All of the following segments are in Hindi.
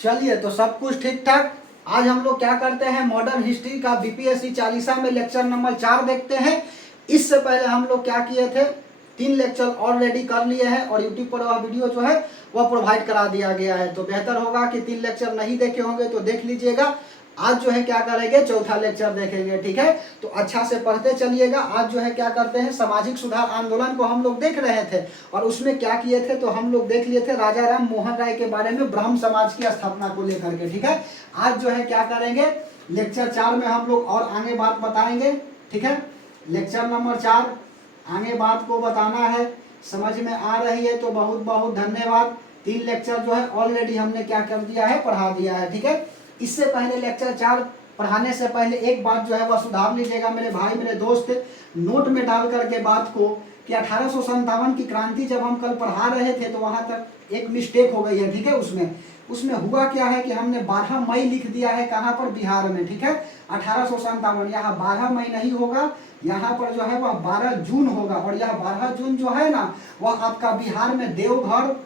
चलिए, तो सब कुछ ठीक ठाक। आज हम लोग क्या करते हैं, मॉडर्न हिस्ट्री का बीपीएससी 40 में लेक्चर नंबर 4 देखते हैं। इससे पहले हम लोग क्या किए थे, 3 लेक्चर ऑलरेडी कर लिए हैं और यूट्यूब पर वह वीडियो जो है वह प्रोवाइड करा दिया गया है। तो बेहतर होगा कि 3 लेक्चर नहीं देखे होंगे तो देख लीजिएगा। आज जो है क्या करेंगे, चौथा लेक्चर देखेंगे, ठीक है। तो अच्छा से पढ़ते चलिएगा। आज जो है क्या करते हैं, सामाजिक सुधार आंदोलन को हम लोग देख रहे थे और उसमें क्या किए थे, तो हम लोग देख लिए थे राजा राम मोहन राय के बारे में, ब्राह्म समाज की स्थापना को लेकर के, ठीक है। आज जो है क्या करेंगे, लेक्चर 4 में हम लोग और आगे बात बताएंगे, ठीक है। लेक्चर नंबर 4 आगे बात को बताना है, समझ में आ रही है तो बहुत बहुत धन्यवाद। 3 लेक्चर जो है ऑलरेडी हमने क्या कर दिया है, पढ़ा दिया है, ठीक है। इससे पहले लेक्चर 4 पढ़ाने से पहले एक बात जो है वह सुधार लीजिएगा मेरे भाई मेरे दोस्त, नोट में डाल करके बात को कि 1857 की क्रांति जब हम कल पढ़ा रहे थे तो वहां तक एक मिस्टेक हो गई है, ठीक है। उसमें हुआ क्या है कि हमने 12 मई लिख दिया है, कहाँ पर, बिहार में, ठीक है। 1857 यहाँ 12 मई नहीं होगा, यहाँ पर जो है वह 12 जून होगा। और यह 12 जून जो है ना, वह आपका बिहार में देवघर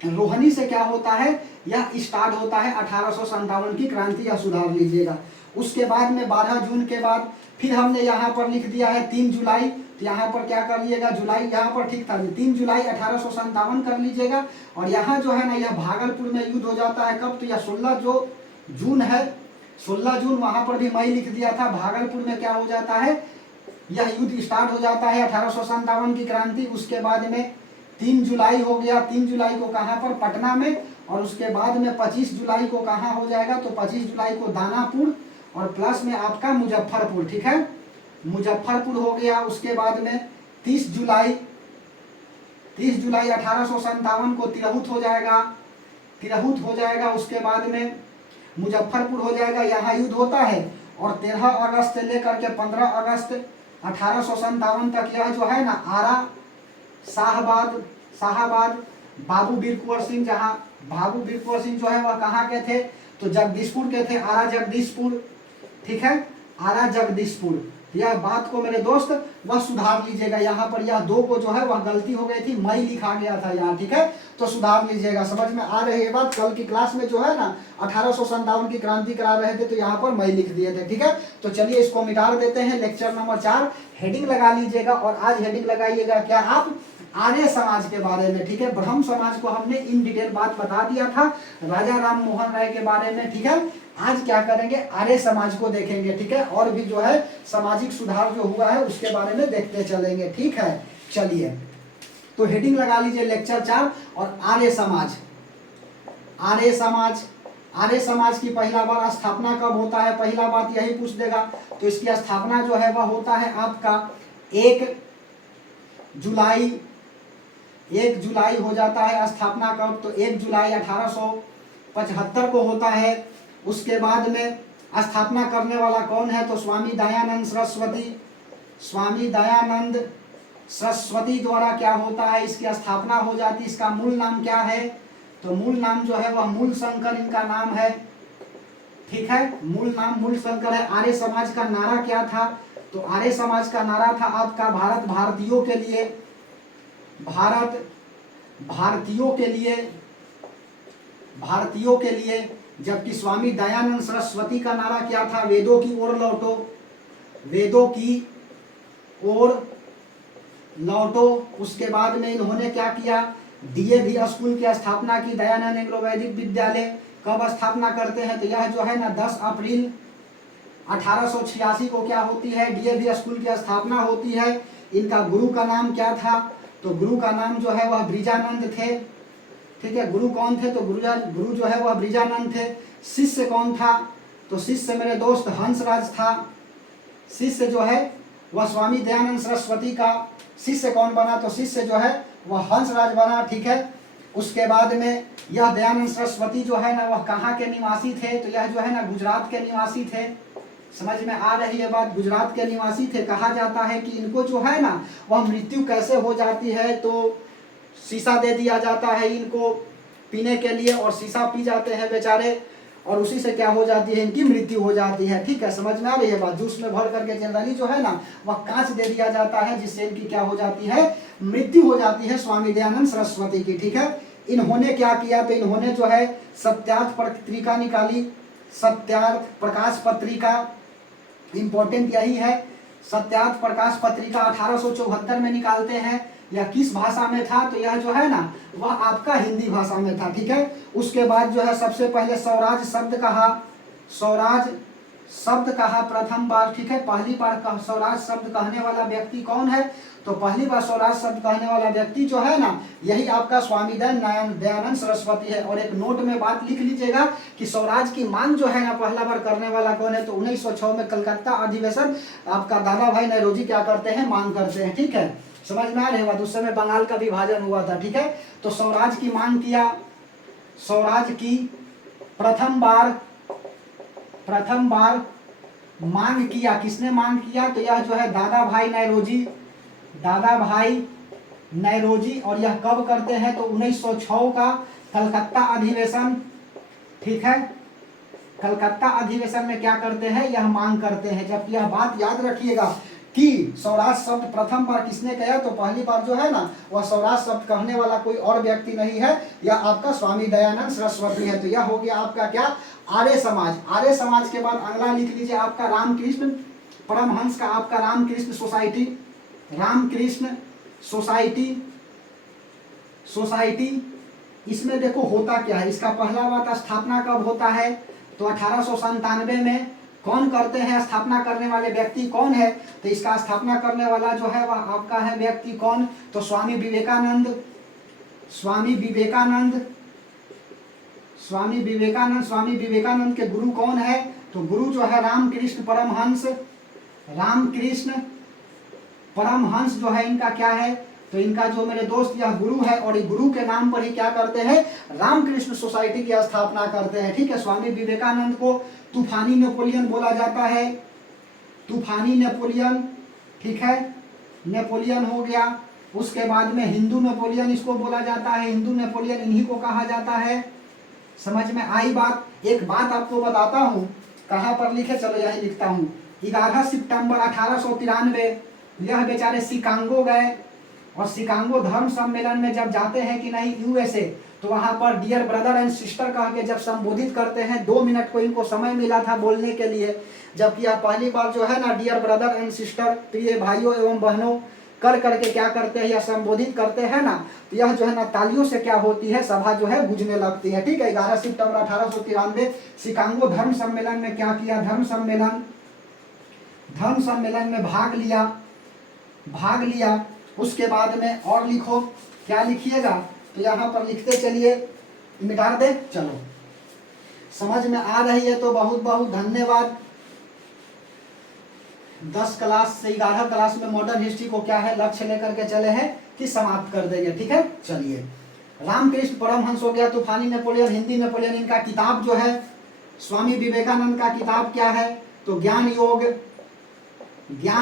रोहनी से क्या होता है, यह स्टार्ट होता है 1857 की क्रांति, यह सुधार लीजिएगा। उसके बाद में 12 जून के बाद फिर हमने यहाँ पर लिख दिया है 3 जुलाई। तो यहाँ पर क्या कर लीजिएगा, जुलाई यहाँ पर ठीक था, 3 जुलाई 1857 कर लीजिएगा। और यहाँ जो है ना, यह भागलपुर में युद्ध हो जाता है कब, तो यह 16 जो जून है, 16 जून, वहाँ पर भी मई लिख दिया था। भागलपुर में क्या हो जाता है, यह युद्ध स्टार्ट हो जाता है 1857 की क्रांति। उसके बाद में 3 जुलाई हो गया, 3 जुलाई को कहाँ पर, पटना में। और उसके बाद में 25 जुलाई को कहाँ हो जाएगा, तो 25 जुलाई को दानापुर और प्लस में आपका मुजफ्फरपुर, ठीक है, मुजफ्फरपुर हो गया। उसके बाद में 30 जुलाई 1857 को तिरहुत हो जाएगा, उसके बाद में मुजफ्फरपुर हो जाएगा, यहाँ युद्ध होता है। और 13 अगस्त से लेकर के 15 अगस्त 1857 तक यह जो है ना, आरा, शाहबाद, बाबू बीर कुंवर सिंह, जहाँ बाबू बीर कुंवर सिंह जो है वह कहाँ के थे, तो जगदीशपुर के थे, आरा जगदीशपुर, ठीक है, आरा जगदीशपुर। यह बात को मेरे दोस्त वह सुधार लीजिएगा। यहाँ पर यह 2 को जो है वह गलती हो गई थी, मई लिखा गया था यहाँ, ठीक है, तो सुधार लीजिएगा। समझ में आ रही है बात। कल की क्लास में जो है ना 1857 की क्रांति करा रहे थे तो यहाँ पर मई लिख दिए थे, ठीक है। तो चलिए इसको मिटा देते हैं। लेक्चर नंबर 4 हेडिंग लगा लीजिएगा। और आज हेडिंग लगाइएगा क्या, आप आर्य समाज के बारे में, ठीक है। ब्रह्म समाज को हमने इन डिटेल बात बता दिया था राजा राम मोहन राय के बारे में, ठीक है। आज क्या करेंगे, आर्य समाज को देखेंगे, ठीक है। और भी जो है सामाजिक सुधार जो हुआ है उसके बारे में देखते चलेंगे, ठीक है। चलिए, तो हेडिंग लगा लीजिए लेक्चर 4 और आर्य समाज। आर्य समाज की पहला बार स्थापना कब होता है, पहला बात यही पूछ देगा। तो इसकी स्थापना जो है वह होता है आपका 1 जुलाई हो जाता है स्थापना कब, तो 1 जुलाई 1875 को होता है। उसके बाद में स्थापना करने वाला कौन है, तो स्वामी दयानंद सरस्वती द्वारा क्या होता है, इसकी स्थापना हो जाती है। इसका मूल नाम क्या है, तो मूल नाम जो है वह मूल शंकर इनका नाम है, ठीक है। मूल नाम मूल शंकर है। आर्य समाज का नारा क्या था, तो आर्य समाज का नारा था आपका भारतीयों के लिए। जबकि स्वामी दयानंद सरस्वती का नारा क्या था, वेदों की ओर लौटो। उसके बाद में इन्होंने क्या किया, डीएवी स्कूल की स्थापना की। दयानंद एंग्लो वैदिक विद्यालय कब स्थापना करते हैं, तो यह जो है ना 10 अप्रैल 1886 को क्या होती है, डीएवी स्कूल की स्थापना होती है। इनका गुरु का नाम क्या था, तो गुरु का नाम जो है वह ब्रिजानंद थे, ठीक है। गुरु कौन थे, तो गुरु जो है वह ब्रिजानंद थे। शिष्य कौन था, तो शिष्य मेरे दोस्त हंसराज था। शिष्य जो है वह स्वामी दयानंद सरस्वती का शिष्य कौन बना, तो शिष्य जो है वह हंसराज बना, ठीक है। उसके बाद में यह दयानंद सरस्वती जो है ना वह कहाँ के निवासी थे, तो यह जो है ना गुजरात के निवासी थे। समझ में आ रही है बात, गुजरात के निवासी थे। कहा जाता है कि इनको जो है ना वह मृत्यु कैसे हो जाती है, तो शीशा दे दिया जाता है इनको पीने के लिए और शीशा पी जाते हैं बेचारे, और उसी से क्या हो जाती है, इनकी मृत्यु हो जाती है, ठीक है। समझ में आ रही है बात। जूस में भर करके जनरली जो है ना वह कांच दे दिया जाता है, जिससे इनकी क्या हो जाती है, मृत्यु हो जाती है, स्वामी दयानंद सरस्वती की, ठीक है। इन्होंने क्या किया, तो इन्होंने जो है सत्यार्थ पत्रिका निकाली, सत्यार्थ प्रकाश पत्रिका, इंपॉर्टेंट यही है। सत्यार्थ प्रकाश पत्रिका 1874 में निकालते हैं। यह किस भाषा में था, तो यह जो है ना वह आपका हिंदी भाषा में था, ठीक है। उसके बाद जो है सबसे पहले स्वराज शब्द कहा, स्वराज शब्द कहा प्रथम बार, ठीक है। पहली बार स्वराज शब्द कहने वाला व्यक्ति कौन है, तो पहली बार स्वराज शब्द कहने वाला व्यक्ति जो है ना यही आपका स्वामी दयानंद सरस्वती है। और एक नोट में बात लिख लीजिएगा कि स्वराज की मांग जो है ना पहला बार करने वाला कौन है, तो 1906 में कलकत्ता अधिवेशन आपका दादा भाई नौरोजी क्या करते हैं, मांग करते हैं, ठीक है। समझ में आ रही बात, उस समय बंगाल का विभाजन हुआ था, ठीक है। तो स्वराज की मांग किया, स्वराज की प्रथम बार मांग किया, किसने मांग किया, तो यह जो है दादा भाई नौरोजी। और यह कब करते हैं, तो 1906 का कलकत्ता अधिवेशन, ठीक है। कलकत्ता अधिवेशन में क्या करते हैं, यह मांग करते हैं। जबकि यह बात याद रखिएगा कि स्वराज शब्द प्रथम बार किसने कहा, तो पहली बार जो है ना वह स्वराज शब्द कहने वाला कोई और व्यक्ति नहीं है, यह आपका स्वामी दयानंद सरस्वती है। तो यह हो गया आपका क्या, आर्य समाज। आर्य समाज के बाद अगला लिख लीजिए आपका रामकृष्ण परमहंस का, आपका रामकृष्ण सोसाइटी। इसमें देखो होता क्या है, इसका पहला बात स्थापना कब होता है, तो 1897 में। कौन करते हैं, स्थापना करने वाले व्यक्ति कौन है, तो इसका स्थापना करने वाला जो है वह आपका है व्यक्ति कौन, तो स्वामी विवेकानंद। स्वामी विवेकानंद के गुरु कौन है, तो गुरु जो है रामकृष्ण परमहंस जो है इनका क्या है, तो इनका जो मेरे दोस्त यह गुरु है। और गुरु के नाम पर ही क्या करते हैं, रामकृष्ण सोसाइटी की स्थापना करते हैं, ठीक है। स्वामी विवेकानंद को तूफानी नेपोलियन बोला जाता है, तूफानी नेपोलियन, ठीक है, नेपोलियन हो गया। उसके बाद में हिंदू नेपोलियन इसको बोला जाता है, हिंदू नेपोलियन इन्हीं को कहा जाता है। समझ में आई बात। एक बात आपको बताता हूँ, कहाँ पर लिखे, चलो यही लिखता हूँ। 11 सितंबर 1893 यह बेचारे शिकागो गए, और शिकागो धर्म सम्मेलन में जब जाते हैं कि नहीं यूएसए, तो वहां पर डियर ब्रदर एंड सिस्टर कह के जब संबोधित करते हैं, 2 मिनट को इनको समय मिला था बोलने के लिए। जबकि आप पहली बार जो है ना डियर ब्रदर एंड सिस्टर, प्रिय भाइयों एवं बहनों कर करके क्या करते हैं या संबोधित करते हैं ना, तो यह जो है ना तालियों से क्या होती है, सभा जो है गूंजने लगती है, ठीक है। 11 सितंबर 1893 शिकागो धर्म सम्मेलन में क्या किया, धर्म सम्मेलन में भाग लिया। उसके बाद में और लिखो, क्या लिखिएगा, तो यहाँ पर लिखते चलिए, मिटा दे, चलो समझ में आ रही है तो बहुत बहुत धन्यवाद। 10 क्लास से 11 क्लास में मॉडर्न हिस्ट्री को क्या है लक्ष्य लेकर के चले हैं कि समाप्त कर देंगे, ठीक है। चलिए, रामकृष्ण परमहंस हो गया, तूफानी नेपोलियन, हिंदी नेपोलियन। इनका किताब जो है स्वामी विवेकानंद का किताब क्या है, तो ज्ञान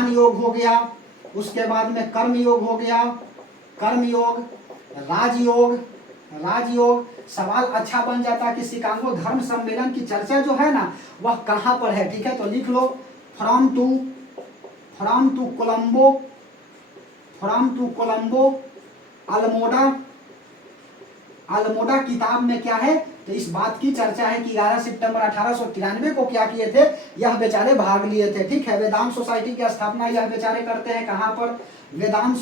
योग हो गया। उसके बाद में कर्म योग हो गया, राजयोग। सवाल अच्छा बन जाता कि शिकागो धर्म सम्मेलन की चर्चा जो है ना वह कहाँ पर है, ठीक है। तो लिख लो, फ्रॉम टू कोलंबो अल्मोड़ा किताब में क्या है, तो इस बात की चर्चा है कि 11 सितंबर 1893 को क्या किए थे, यह बेचारे भाग लिए थे, ठीक है। वेदांत सोसाइटी की स्थापना यह बेचारे करते हैं कहाँ पर, वेदांत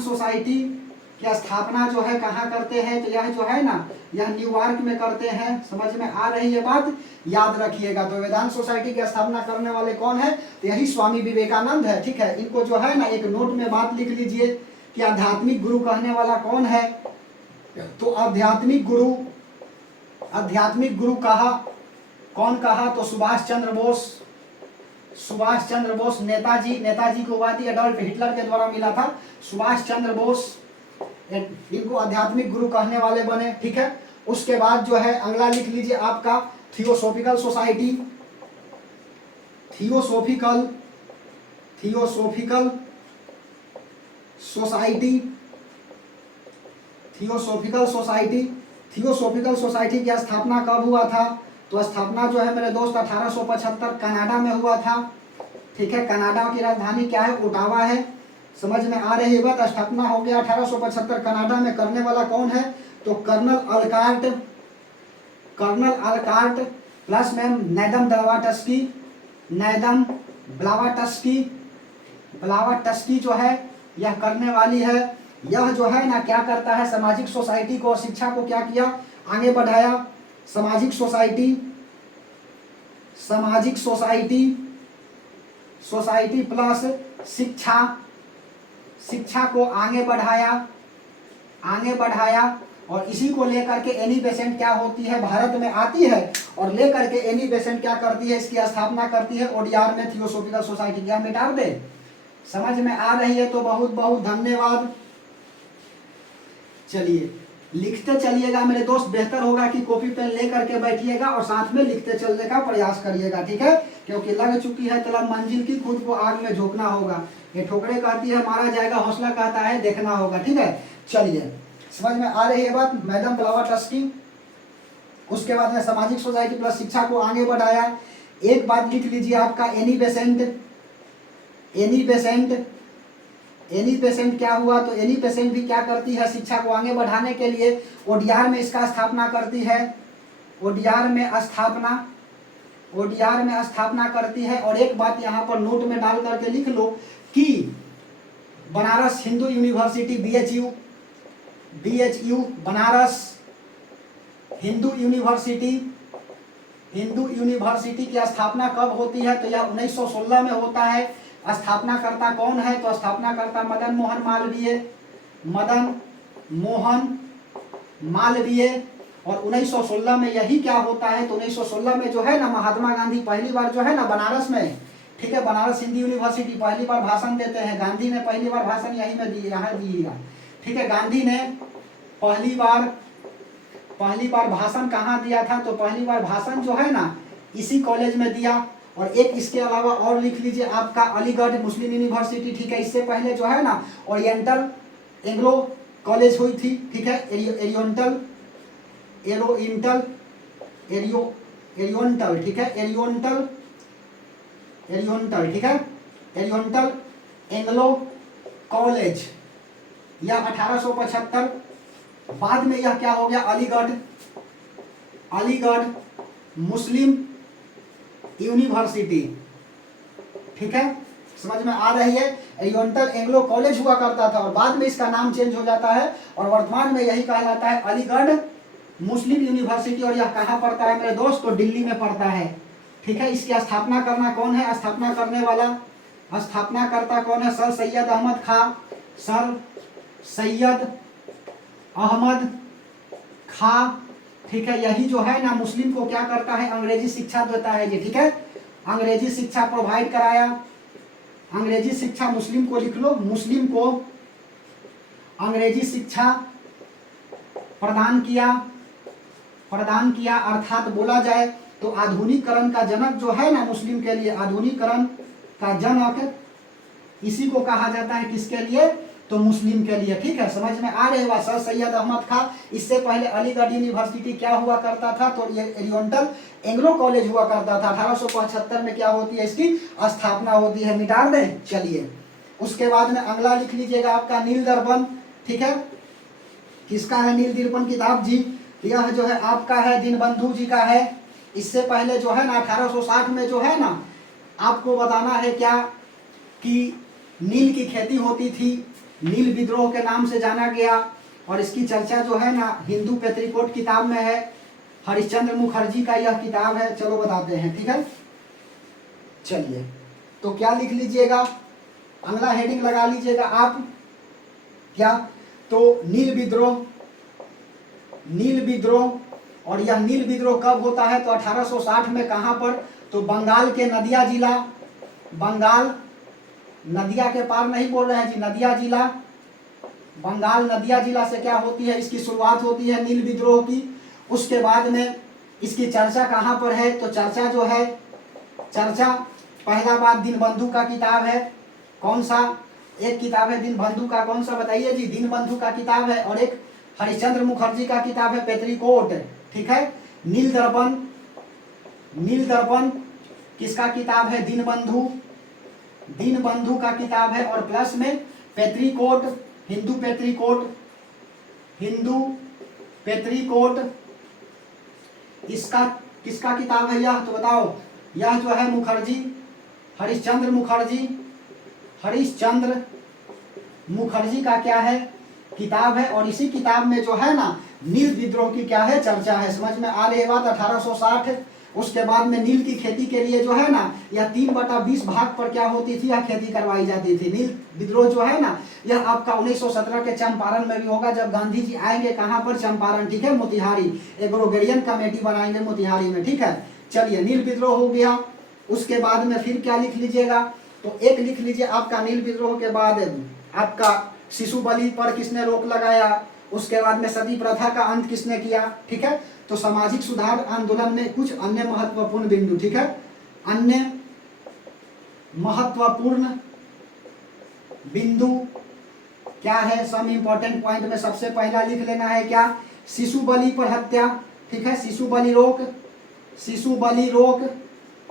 सोसाइटी की स्थापना जो है कहाँ करते हैं, तो यह जो है ना यह न्यूयॉर्क में करते हैं। समझ में आ रही है बात, याद रखिएगा। तो वेदांत सोसाइटी की स्थापना करने वाले कौन है, तो यही स्वामी विवेकानंद है, ठीक है। इनको जो है ना एक नोट में बात लिख लीजिए कि आध्यात्मिक गुरु कहने वाला कौन है, तो आध्यात्मिक गुरु कौन कहा, तो सुभाष चंद्र बोस। नेताजी को उपाधि एडोल्फ हिटलर के द्वारा मिला था, सुभाष चंद्र बोस इनको आध्यात्मिक गुरु कहने वाले बने, ठीक है। उसके बाद जो है अगला लिख लीजिए आपका थियोसोफिकल सोसाइटी की स्थापना कब हुआ था, तो स्थापना जो है मेरे दोस्त 1875 कनाडा में हुआ था, ठीक है। कनाडा की राजधानी क्या है, ओटावा है। समझ में आ रही है बात। स्थापना हो गया 1875 कनाडा में। करने वाला कौन है? तो कर्नल अल्कार्ट, कर्नल अल्कार्ट प्लस में नेदम ब्लावाटस्की, नेदम ब्लावाटस्की, ब्लावाटस्की जो है यह करने वाली है। यह जो है ना क्या करता है, सामाजिक सोसाइटी को और शिक्षा को क्या किया, आगे बढ़ाया। सामाजिक सोसाइटी, सामाजिक सोसाइटी, सोसाइटी प्लस शिक्षा, शिक्षा को आगे बढ़ाया, आगे बढ़ाया। और इसी को लेकर के एनी बेसेंट क्या होती है, भारत में आती है और लेकर के एनी बेसेंट क्या करती है, इसकी स्थापना करती है ओडियार में थियोसोफिकल सोसाइटी। क्या मिटा दे? समझ में आ रही है तो बहुत बहुत धन्यवाद। चलिए लिखते चलिएगा मेरे दोस्त, बेहतर होगा कि कॉपी पेन लेकर के बैठिएगा और साथ में लिखते चलने का प्रयास करिएगा, ठीक है? क्योंकि लग चुकी है तलब मंजिल की, खुद को आग में झोंकना होगा। ये ठोकरे कहती है मारा जाएगा, हौसला कहता है देखना होगा, ठीक है? चलिए समझ में आ रही है बात। मैडम ब्लावाटस्की, उसके बाद में सामाजिक सोसाइटी प्लस शिक्षा को आगे बढ़ाया। एक बात लिख लीजिए आपका Annie Besant, Annie Besant, Annie Besant क्या हुआ, तो एनी बेसेंट भी क्या करती है, शिक्षा को आगे बढ़ाने के लिए ओडियार में इसका स्थापना करती है, ओडियार में स्थापना, ओडियार में स्थापना करती है। और एक बात यहाँ पर नोट में डाल करके लिख लो कि Banaras Hindu university BHU, BHU Banaras Hindu university, Hindu university की स्थापना कब होती है, तो यह 1916 में होता है। स्थापना करता कौन है, तो स्थापना करता मदन मोहन मालवीय, मदन मोहन मालवीय। और 1916 में यही क्या होता है, तो 1916 में जो है ना महात्मा गांधी पहली बार जो है ना बनारस में, ठीक है, बनारस हिंदी यूनिवर्सिटी पहली बार भाषण देते हैं। गांधी ने पहली बार भाषण यहीं में दिए, यहाँ दिएगा, ठीक है? गांधी ने पहली बार भाषण कहाँ दिया था, तो पहली बार भाषण जो है ना इसी कॉलेज में दिया। और एक इसके अलावा और लिख लीजिए आपका अलीगढ़ मुस्लिम यूनिवर्सिटी, ठीक है? इससे पहले जो है ना ओरिएंटल एंग्लो कॉलेज हुई थी, ठीक है? एरियोंटल, एरोइंटल, एरियोंटल, ठीक है? एरियोंटल, एरियोंटल, ठीक है? एरियोंटल एंग्लो कॉलेज, यह 1875। बाद में यह क्या हो गया, अलीगढ़, अलीगढ़ मुस्लिम यूनिवर्सिटी, ठीक है? समझ में आ रही है। एरियोंटल एंग्लो कॉलेज हुआ करता था और बाद में इसका नाम चेंज हो जाता है और वर्तमान में यही कहलाता है अलीगढ़ मुस्लिम यूनिवर्सिटी। और यह कहाँ पड़ता है मेरे दोस्त, तो दिल्ली में पड़ता है, ठीक है? इसकी स्थापना करना कौन है, स्थापना करने वाला, स्थापना करता कौन है, सर सैयद अहमद खां, सर सैयद अहमद खां, ठीक है? यही जो है ना मुस्लिम को क्या करता है, अंग्रेजी शिक्षा देता है जी, ठीक है? अंग्रेजी शिक्षा प्रोवाइड कराया, अंग्रेजी शिक्षा मुस्लिम को लिख लो, मुस्लिम को अंग्रेजी शिक्षा प्रदान किया, प्रदान किया। अर्थात बोला जाए तो आधुनिकीकरण का जनक जो है ना मुस्लिम के लिए, आधुनिकीकरण का जनक इसी को कहा जाता है, किसके लिए, तो मुस्लिम के लिए, ठीक है? समझ में आ रहे हो। सर सैयद अहमद खां, इससे पहले अलीगढ़ यूनिवर्सिटी क्या हुआ करता था, तो ये एरियोंटल एंग्लो कॉलेज हुआ करता था। 1875 में क्या होती है, इसकी स्थापना होती है। मिटा दें, चलिए उसके बाद में अगला लिख लीजिएगा आपका नील दर्पण, ठीक है? किसका है नील दर्पण किताब जी, यह जो है आपका है दीनबंधु जी का है। इससे पहले जो है ना 1860 में जो है ना आपको बताना है क्या, कि नील की खेती होती थी, नील विद्रोह के नाम से जाना गया। और इसकी चर्चा जो है ना हिंदू पेट्रिकोट किताब में है, हरिश्चंद्र मुखर्जी का यह किताब है। चलो बताते हैं, ठीक है? चलिए तो क्या लिख लीजिएगा, अगला हेडिंग लगा लीजिएगा आप, क्या, तो नील विद्रोह, नील विद्रोह। और यह नील विद्रोह कब होता है, तो 1860 में। कहाँ पर, तो बंगाल के नदिया जिला, बंगाल नदिया के पार नहीं बोल रहे हैं जी, नदिया जिला, बंगाल नदिया जिला से क्या होती है, इसकी शुरुआत होती है नील विद्रोह की। उसके बाद में इसकी चर्चा कहाँ पर है, तो चर्चा जो है, चर्चा पहला बात दीनबंधु का किताब है। कौन सा, एक किताब है दीनबंधु का, कौन सा बताइए जी, दीनबंधु का किताब है। और एक हरिश्चंद्र मुखर्जी का किताब है पेट्रिकोट, ठीक है? नील दर्पण, नील दर्पण किसका किताब है, दीनबंधु, दीनबंधु का किताब है। और प्लस में पेत्रीकोट, हिंदू पेत्रीकोट, हिंदू पेत्रीकोट, इसका किसका किताब है यह, तो बताओ। यह जो है मुखर्जी, हरिश्चंद्र मुखर्जी, हरिश्चंद्र मुखर्जी का क्या है, किताब है। और इसी किताब में जो है ना नील विद्रोह की क्या है, चर्चा है। समझ में आ रही है बात। 1860 उसके बाद में नील की खेती के लिए जो है ना यह 3/20 भाग पर क्या होती थी, यह खेती करवाई जाती थी। नील विद्रोह जो है ना यह आपका 1917 के चंपारण में भी होगा, जब गांधी जी आएंगे कहाँ पर, चंपारण, ठीक है, मोतिहारी, एग्रोगेरियन कमेटी बनाएंगे मोतिहारी में, ठीक है। चलिए, नील विद्रोह हो गया। उसके बाद में फिर क्या लिख लीजिएगा, तो एक लिख लीजिए आपका नील विद्रोह के बाद आपका शिशु बलि पर किसने रोक लगाया, उसके बाद में सती प्रथा का अंत किसने किया, ठीक है। तो सामाजिक सुधार आंदोलन में कुछ अन्य महत्वपूर्ण बिंदु, ठीक है, अन्य महत्वपूर्ण बिंदु क्या है, सम इंपॉर्टेंट पॉइंट में सबसे पहला लिख लेना है क्या, शिशु बलि पर हत्या, ठीक है, शिशु बलि रोक, शिशु बलि रोक,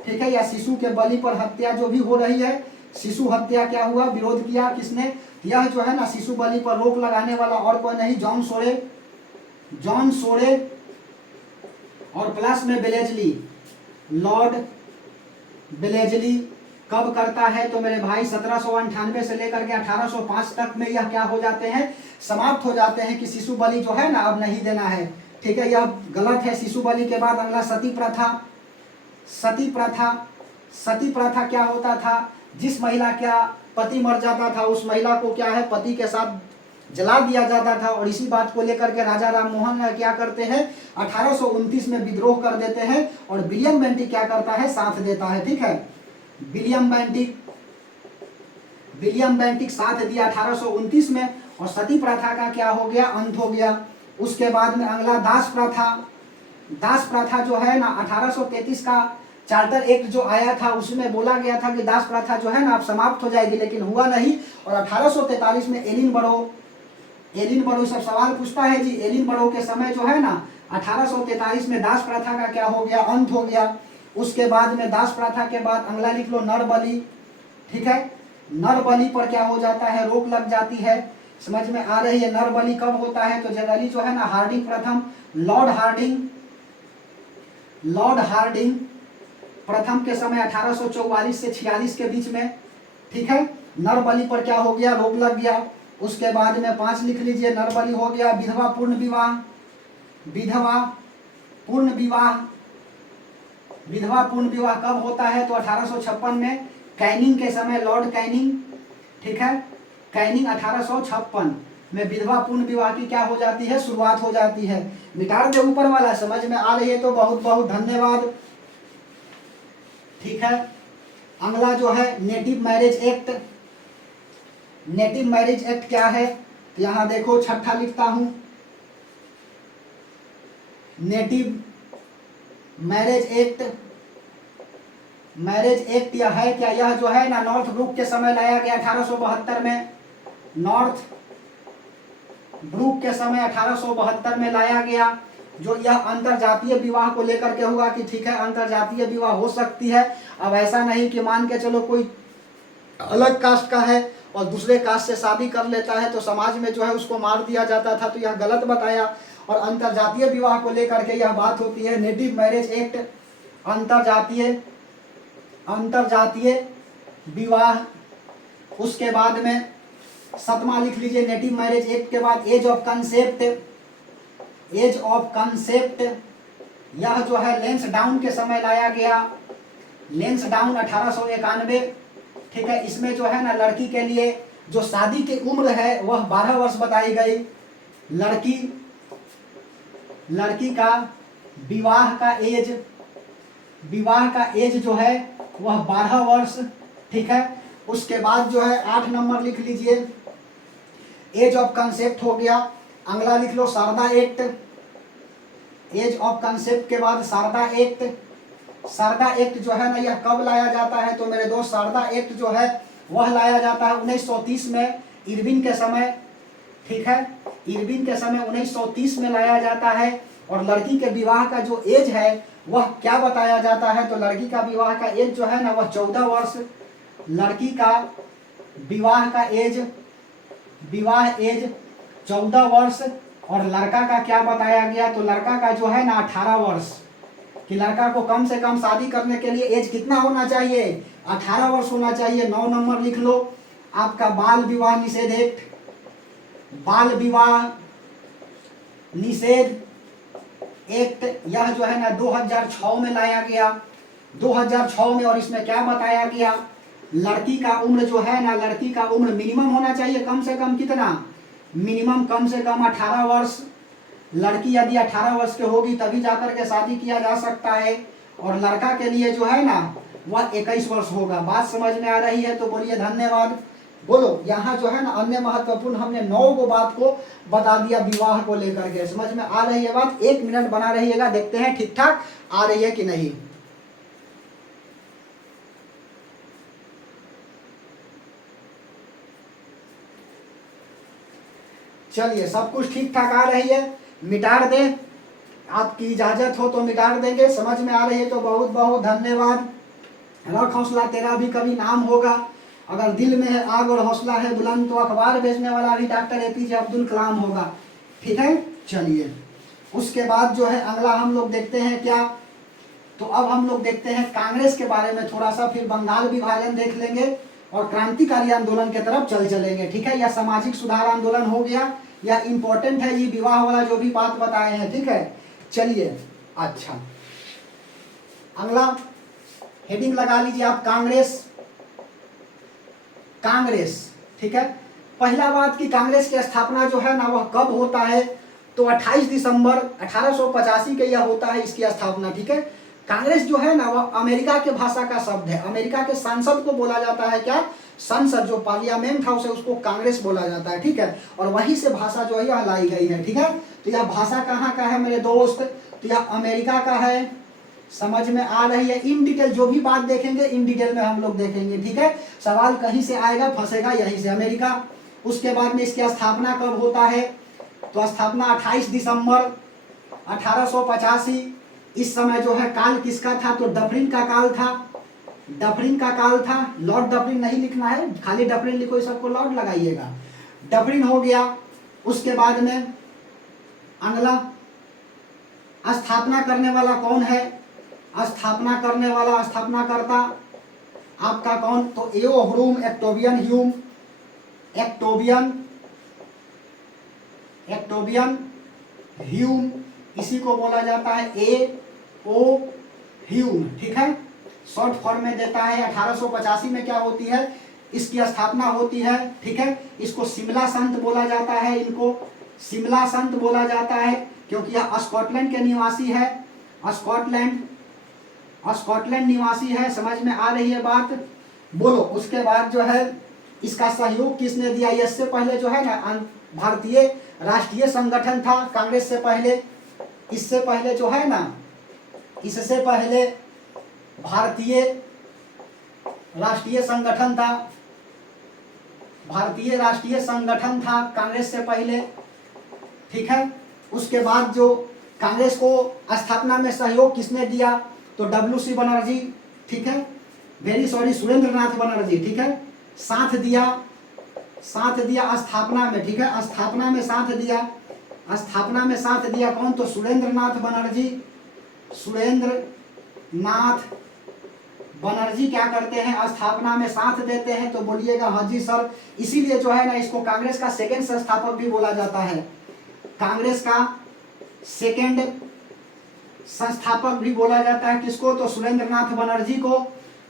ठीक है, या शिशु के बलि पर हत्या जो भी हो रही है, शिशु हत्या क्या हुआ, विरोध किया किसने, यह जो है ना शिशु बलि पर रोक लगाने वाला और कोई नहीं, जॉन सोरे, जॉन सोरे, और प्लस में बेलेजली, लॉर्ड बेलेजली। कब करता है, तो मेरे भाई 1798 से लेकर के 1805 तक में यह क्या हो जाते हैं, समाप्त हो जाते हैं कि शिशु बलि जो है ना अब नहीं देना है, ठीक है, यह गलत है। शिशु बलि के बाद अगला सती प्रथा, सती प्रथा, सती प्रथा क्या होता था, जिस महिला का पति मर जाता था उस महिला को क्या है पति के साथ जला दिया जाता था। और इसी बात को लेकर के राजा राम मोहन क्या करते हैं, 1829 में विद्रोह कर देते हैं और विलियम बेंटिक क्या करता है, साथ देता है, ठीक है। विलियम बेंटिक साथ दिया 1829 में और सती प्रथा का क्या हो गया, अंत हो गया। उसके बाद में अगला दास प्रथा, दास प्रथा जो है ना 1833 का चार्टर एक्ट जो आया था उसमें बोला गया था कि दास प्रथा जो है ना अब समाप्त हो जाएगी, लेकिन हुआ नहीं। और 1843 में एलिन बरो सब सवाल पूछता है जी, एलिन बरो के समय जो है ना 1843 में दास प्रथा का क्या हो गया, अंत हो गया। उसके बाद में दास प्रथा के बाद अगला लिख लो नर बलि, ठीक है, नर बलि पर क्या हो जाता है, रोक लग जाती है। समझ में आ रही है, नर बलि कब होता है, तो जनरली जो है ना हार्डिंग प्रथम, लॉर्ड हार्डिंग प्रथम के समय 1844 से 46 के बीच में, ठीक है, नर बलि पर क्या हो गया, रोक लग गया। उसके बाद में 5 लिख लीजिए, नर बलि हो गया। विधवा पूर्ण विवाह, विधवा पूर्ण विवाह, विधवा पूर्ण विवाह कब होता है, तो 1856 में कैनिंग के समय, लॉर्ड कैनिंग, ठीक है, कैनिंग 1856 में विधवा पूर्ण विवाह की क्या हो जाती है, शुरुआत हो जाती है। मिटा दे ऊपर वाला, समझ में आ रही है तो बहुत बहुत धन्यवाद, ठीक है। अगला जो है native marriage act, native marriage act क्या है, यहां देखो छठा लिखता हूं, native marriage act, marriage act यह है क्या, यह जो है ना नॉर्थ ब्रुक के समय लाया गया 1872 में, नॉर्थ ब्रुक के समय 1872 में लाया गया। जो यह अंतरजातीय विवाह को लेकर के होगा कि ठीक है अंतरजातीय विवाह हो सकती है। अब ऐसा नहीं कि मान के चलो कोई अलग कास्ट का है और दूसरे कास्ट से शादी कर लेता है तो समाज में जो है उसको मार दिया जाता था, तो यह गलत बताया। और अंतरजातीय विवाह को लेकर के यह बात होती है, नेटिव मैरिज एक्ट, अंतरजातीय विवाह। उसके बाद में 7वां लिख लीजिए, नेटिव मैरिज एक्ट के बाद एज ऑफ कंसेप्ट, यह जो है लेंसडाउन के समय लाया गया, लेंसडाउन 1891, ठीक है। इसमें जो है ना लड़की के लिए जो शादी की उम्र है वह 12 वर्ष बताई गई, लड़की का विवाह का एज जो है वह 12 वर्ष, ठीक है। उसके बाद जो है 8 नंबर लिख लीजिए, एज ऑफ कंसेप्ट हो गया। अगला लिख लो Sharda act, age of consent के बाद शारदा एक्ट। शारदा एक्ट जो है ना यह कब लाया जाता है, तो मेरे दोस्त शारदा एक्ट जो है वह लाया जाता है 1930 में, इरविन के समय, ठीक है, इरविन के समय 1930 में लाया जाता है। और लड़की के विवाह का जो एज है वह क्या बताया जाता है, तो लड़की का विवाह का एज जो है ना वह 14 वर्ष, लड़की का विवाह का एज विवाह एज 14 वर्ष, और लड़का का क्या बताया गया, तो लड़का का जो है ना 18 वर्ष, कि लड़का को कम से कम शादी करने के लिए एज कितना होना चाहिए, 18 वर्ष होना चाहिए। 9 नंबर लिख लो आपका बाल विवाह निषेध एक्ट, बाल विवाह निषेध एक्ट, यह जो है ना 2006 में लाया गया, 2006 में। और इसमें क्या बताया गया, लड़की का उम्र जो है ना, लड़की का उम्र मिनिमम होना चाहिए कम से कम कितना, मिनिमम कम से कम 18 वर्ष। लड़की यदि 18 वर्ष की होगी तभी जाकर के शादी किया जा सकता है, और लड़का के लिए जो है ना वह 21 वर्ष होगा। बात समझ में आ रही है तो बोलिए धन्यवाद। बोलो, यहाँ जो है ना अन्य महत्वपूर्ण हमने 9 को बात को बता दिया विवाह को लेकर के। समझ में आ रही है बात? 1 मिनट बना रहिएगा, देखते हैं ठीक ठाक आ रही है कि नहीं। चलिए, सब कुछ ठीक ठाक आ रही है, मिटार दे, आपकी इजाजत हो तो मिटार देंगे। समझ में आ रही है तो बहुत बहुत धन्यवाद। रख हौसला, तेरा भी कभी नाम होगा। अगर दिल में है आग और हौसला है बुलंद तो अखबार बेचने वाला भी डॉक्टर एपीजे अब्दुल कलाम होगा। ठीक है, चलिए उसके बाद जो है अगला हम लोग देखते हैं क्या, तो अब हम लोग देखते हैं कांग्रेस के बारे में थोड़ा सा, फिर बंगाल विभाजन देख लेंगे और क्रांतिकारी आंदोलन के तरफ चल चलेंगे। ठीक है, या सामाजिक सुधार आंदोलन हो गया, या इंपॉर्टेंट है ये विवाह वाला जो भी बात बताए हैं। ठीक है, चलिए अच्छा, अगला हेडिंग लगा लीजिए आप, कांग्रेस। कांग्रेस, ठीक है, पहला बात कि कांग्रेस की स्थापना जो है ना वह कब होता है, तो 28 दिसंबर 1885 के यह होता है इसकी स्थापना। ठीक है, कांग्रेस जो है ना वह अमेरिका के भाषा का शब्द है। अमेरिका के संसद को बोला जाता है क्या, संसद, जो पार्लियामेंट हाउस है उसको कांग्रेस बोला जाता है। ठीक है, और वहीं से भाषा जो है यह लाई गई है। ठीक है, तो यह भाषा कहाँ का है मेरे दोस्त, तो यह अमेरिका का है। समझ में आ रही है? इन डिटेल जो भी बात देखेंगे इन डिटेल में हम लोग देखेंगे। ठीक है, सवाल कहीं से आएगा, फंसेगा यहीं से, अमेरिका। उसके बाद में इसकी स्थापना कब होता है, तो स्थापना 28 दिसंबर 1885। इस समय जो है काल किसका था, तो डफरिन का काल था। डफरिन का काल था, लॉर्ड डफरिन नहीं लिखना है, खाली डफरिन लिखो, सबको लॉर्ड लगाइएगा। डफरिन हो गया। उसके बाद में अगला, स्थापना करने वाला कौन है, स्थापना करने वाला, स्थापना करता आपका कौन, तो एओ ह्यूम, एक्टोबियन ह्यूम, एक्टोबियन ह्यूम, इसी को बोला जाता है ए ओ ह्यूम। ठीक है, शॉर्ट फॉर्म में देता है। 1885 में क्या होती है, इसकी स्थापना होती है। ठीक है, इसको शिमला संत बोला जाता है, इनको शिमला संत बोला जाता है क्योंकि यह स्कॉटलैंड के निवासी है। स्कॉटलैंड निवासी है। समझ में आ रही है बात? बोलो, उसके बाद जो है इसका सहयोग किसने दिया, इससे पहले जो है ना भारतीय राष्ट्रीय संगठन था कांग्रेस से पहले। इससे पहले जो है ना, इससे पहले भारतीय राष्ट्रीय संगठन था, भारतीय राष्ट्रीय संगठन था कांग्रेस से पहले। ठीक है, उसके बाद जो कांग्रेस को स्थापना में सहयोग किसने दिया, तो WC बनर्जी। ठीक है, वेरी सॉरी, सुरेंद्रनाथ बनर्जी। ठीक है, साथ दिया स्थापना में। ठीक है, स्थापना में साथ दिया, स्थापना में साथ दिया कौन, तो सुरेंद्रनाथ बनर्जी। सुरेंद्रनाथ बनर्जी क्या करते हैं, स्थापना में साथ देते हैं, तो बोलिएगा हाँ जी सर। इसीलिए जो है ना इसको कांग्रेस का सेकंड संस्थापक भी बोला जाता है, कांग्रेस का सेकंड संस्थापक भी बोला जाता है। किसको, तो सुरेंद्रनाथ बनर्जी को।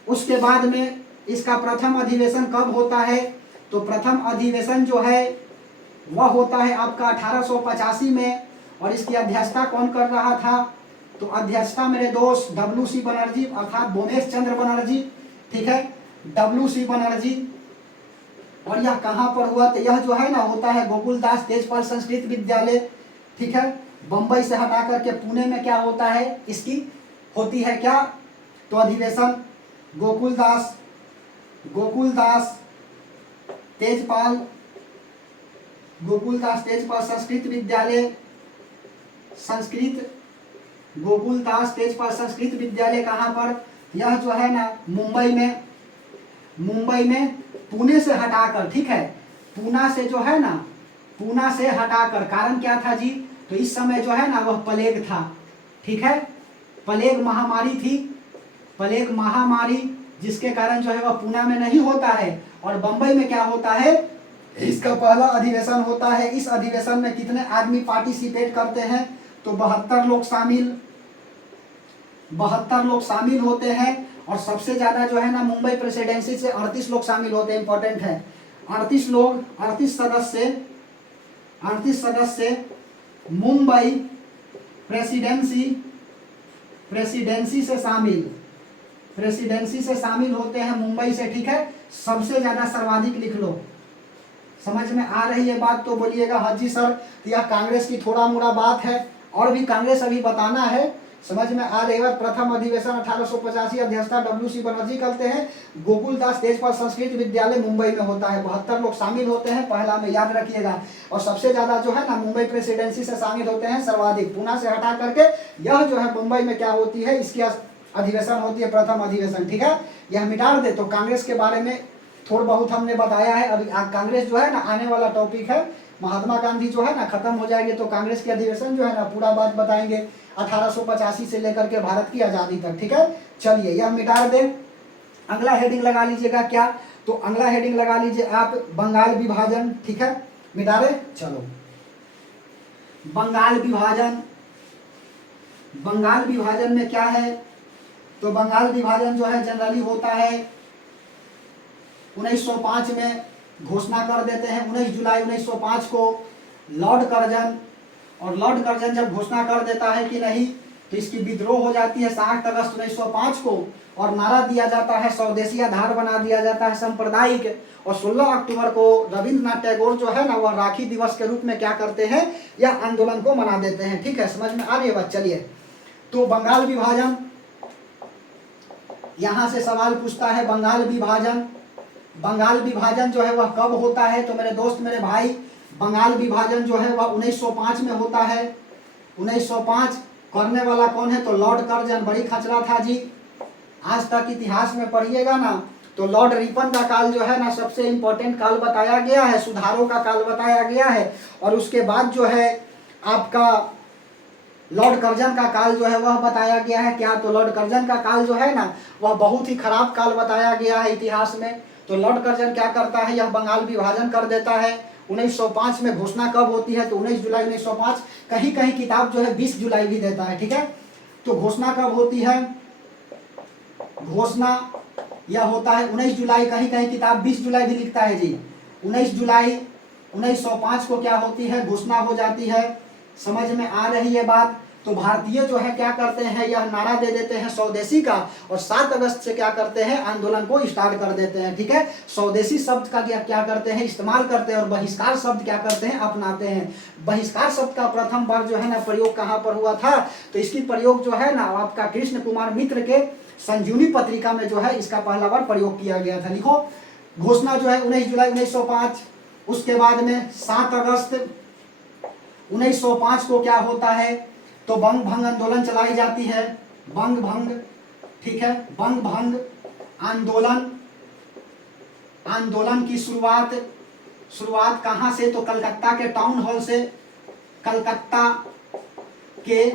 उसके बाद में इसका प्रथम अधिवेशन कब होता है, तो प्रथम अधिवेशन जो है वह होता है आपका 1885 में। और इसकी अध्यक्षता कौन कर रहा था, तो अध्यक्षता मेरे दोस्त WC बनर्जी अर्थात भुवनेश चंद्र बनर्जी। ठीक है, WC बनर्जी। और यह कहाँ पर हुआ, तो यह जो है ना होता है गोकुलदास तेजपाल संस्कृत विद्यालय। ठीक है, बंबई से हटा करके पुणे में क्या होता है, इसकी होती है क्या, तो अधिवेशन गोकुलदास तेजपाल संस्कृत विद्यालय, गोकुलदास तेजपाल संस्कृत विद्यालय कहाँ पर, यह जो है ना मुंबई में, पुणे से हटाकर। ठीक है, पूना से जो है ना, पूना से हटाकर, कारण क्या था जी, तो इस समय जो है ना वह प्लेग था, ठीक है, प्लेग महामारी थी, प्लेग महामारी, जिसके कारण जो है वह पूना में नहीं होता है और बंबई में क्या होता है, इसका पहला अधिवेशन होता है। इस अधिवेशन में कितने आदमी पार्टिसिपेट करते हैं, तो 72 लोग शामिल, 72 लोग शामिल होते हैं। और सबसे ज्यादा जो है ना मुंबई प्रेसिडेंसी से 38 लोग शामिल होते हैं, इंपॉर्टेंट है, 38 लोग, 38 सदस्य मुंबई प्रेसिडेंसी से शामिल, प्रेसिडेंसी से शामिल होते हैं मुंबई से, ठीक है। सबसे ज्यादा सर्वाधिक लिख लो, समझ में आ रही है बात तो बोलिएगा हाँ जी सर, यह कांग्रेस की थोड़ा मोड़ा बात है, और भी कांग्रेस अभी बताना है, समझ में आ रही बात। प्रथम अधिवेशन 1885, अध्यक्षता WC बनर्जी करते हैं, गोकुलदास तेजपाल संस्कृत विद्यालय मुंबई में होता है, 72 लोग शामिल होते हैं, पहला में याद रखिएगा। और सबसे ज्यादा जो है ना मुंबई प्रेसिडेंसी से शामिल होते हैं सर्वाधिक, पूना से हटा करके यह जो है मुंबई में क्या होती है, इसकी अधिवेशन होती है, प्रथम अधिवेशन, ठीक है। यह मिटा दे तो कांग्रेस के बारे में थोड़ा बहुत हमने बताया है। अभी कांग्रेस जो है ना आने वाला टॉपिक है, महात्मा गांधी जो है ना खत्म हो जाएंगे तो कांग्रेस के अधिवेशन जो है ना पूरा बात बताएंगे 1885 से लेकर के भारत की आजादी तक, ठीक है। चलिए यह मिटा दे, अगला हेडिंग लगा लीजिएगा क्या, तो अगला हेडिंग लगा लीजिए आप बंगाल विभाजन, ठीक है, मिटा दे। चलो बंगाल विभाजन, बंगाल विभाजन में क्या है, तो बंगाल विभाजन जो है जनरली होता है 1905 में घोषणा कर देते हैं, 19 जुलाई 1905 को लॉर्ड कर्जन, और लॉर्ड कर्जन जब घोषणा कर देता है कि नहीं, तो इसकी विद्रोह हो जाती है 7 अगस्त 1905 को, और नारा दिया जाता है स्वदेशी आधार बना दिया जाता है सांप्रदायिक, और 16 अक्टूबर को रविंद्रनाथ टैगोर जो है ना वह राखी दिवस के रूप में क्या करते हैं, यह आंदोलन को मना देते हैं, ठीक है, समझ में आ रही है बात। चलिए तो बंगाल विभाजन, यहां से सवाल पूछता है बंगाल विभाजन, बंगाल विभाजन जो है वह कब होता है, तो मेरे दोस्त मेरे भाई बंगाल विभाजन जो है वह 1905 में होता है। 1905 करने वाला कौन है, तो लॉर्ड कर्जन, बड़ी खचरा था जी, आज तक इतिहास में पढ़िएगा ना तो लॉर्ड रिपन का काल जो है ना सबसे इंपॉर्टेंट काल बताया गया है, सुधारों का काल बताया गया है, और उसके बाद जो है आपका लॉर्ड कर्जन का काल जो है वह बताया गया है क्या, तो लॉर्ड कर्जन का काल जो है ना वह बहुत ही खराब काल बताया गया है इतिहास में। तो लॉर्ड कर्जन क्या करता है, यह बंगाल विभाजन कर देता है। 1905 में घोषणा कब होती है, तो 19 जुलाई 1905, कहीं कहीं किताब जो है 20 जुलाई भी देता है, ठीक है। तो घोषणा कब होती है, घोषणा यह होता है 19 जुलाई, कहीं कहीं किताब 20 जुलाई भी लिखता है जी। 19 जुलाई 1905 को क्या होती है, घोषणा हो जाती है, समझ में आ रही है बात। तो भारतीय जो है क्या करते हैं, यह नारा दे देते हैं स्वदेशी का, और 7 अगस्त से क्या करते हैं, आंदोलन को स्टार्ट कर देते हैं, ठीक है। स्वदेशी शब्द का क्या करते हैं, इस्तेमाल करते हैं, और बहिष्कार शब्द क्या करते हैं, अपनाते हैं। बहिष्कार शब्द का प्रथम बार जो है ना प्रयोग कहाँ पर हुआ था, तो इसकी प्रयोग जो है ना आपका कृष्ण कुमार मित्र के संजीवनी पत्रिका में जो है इसका पहला बार प्रयोग किया गया था। लिखो, घोषणा जो है 19 जुलाई 1905, उसके बाद में 7 अगस्त 1905 को क्या होता है, तो बंग भंग आंदोलन चलाई जाती है, बंग भंग, ठीक है, बंग भंग आंदोलन, आंदोलन की शुरुआत कहाँ से, तो कलकत्ता के टाउन हॉल से, कलकत्ता के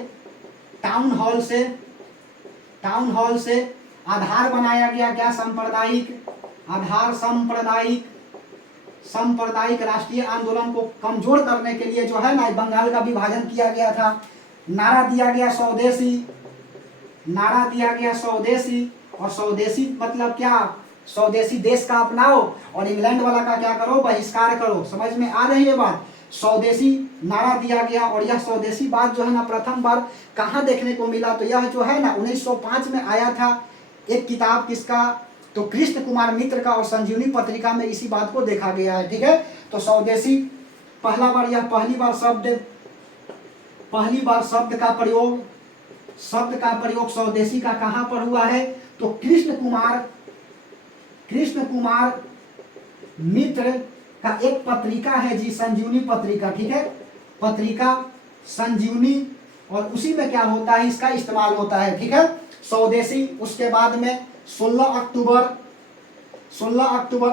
टाउन हॉल से आधार बनाया गया क्या, सांप्रदायिक आधार, सांप्रदायिक राष्ट्रीय आंदोलन को कमजोर करने के लिए जो है ना बंगाल का विभाजन किया गया था। नारा दिया गया स्वदेशी, नारा दिया गया स्वदेशी, और स्वदेशी मतलब क्या, स्वदेशी देश का अपनाओ, और इंग्लैंड वाला का क्या करो, बहिष्कार करो, समझ में आ रही है बात। स्वदेशी नारा दिया गया, और यह स्वदेशी बात जो है ना प्रथम बार कहाँ देखने को मिला, तो यह जो है ना 1905 में आया था एक किताब, किसका, तो कृष्ण कुमार मित्र का, और संजीवनी पत्रिका में इसी बात को देखा गया है, ठीक है। तो स्वदेशी पहला बार, यह पहली बार शब्द का प्रयोग स्वदेशी का कहां पर हुआ है, तो कृष्ण कुमार मित्र का एक पत्रिका है जी, संजीवनी पत्रिका, ठीक है, पत्रिका संजीवनी, और उसी में क्या होता है, इसका इस्तेमाल होता है, ठीक है, स्वदेशी। उसके बाद में 16 अक्टूबर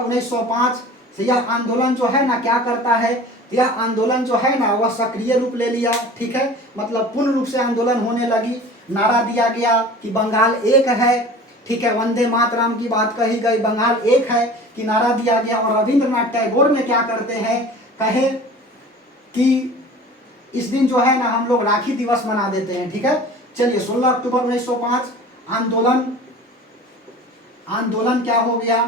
1905 तो यह आंदोलन जो है ना क्या करता है, तो यह आंदोलन जो है ना वह सक्रिय रूप ले लिया, ठीक है, मतलब पूर्ण रूप से आंदोलन होने लगी। नारा दिया गया कि बंगाल एक है, ठीक है, वंदे मातरम की बात कही गई, बंगाल एक है कि नारा दिया गया। और रविंद्रनाथ टैगोर ने क्या करते हैं, कहे कि इस दिन जो है ना हम लोग राखी दिवस मना देते हैं, ठीक है। चलिए 16 अक्टूबर 1905 आंदोलन क्या हो गया,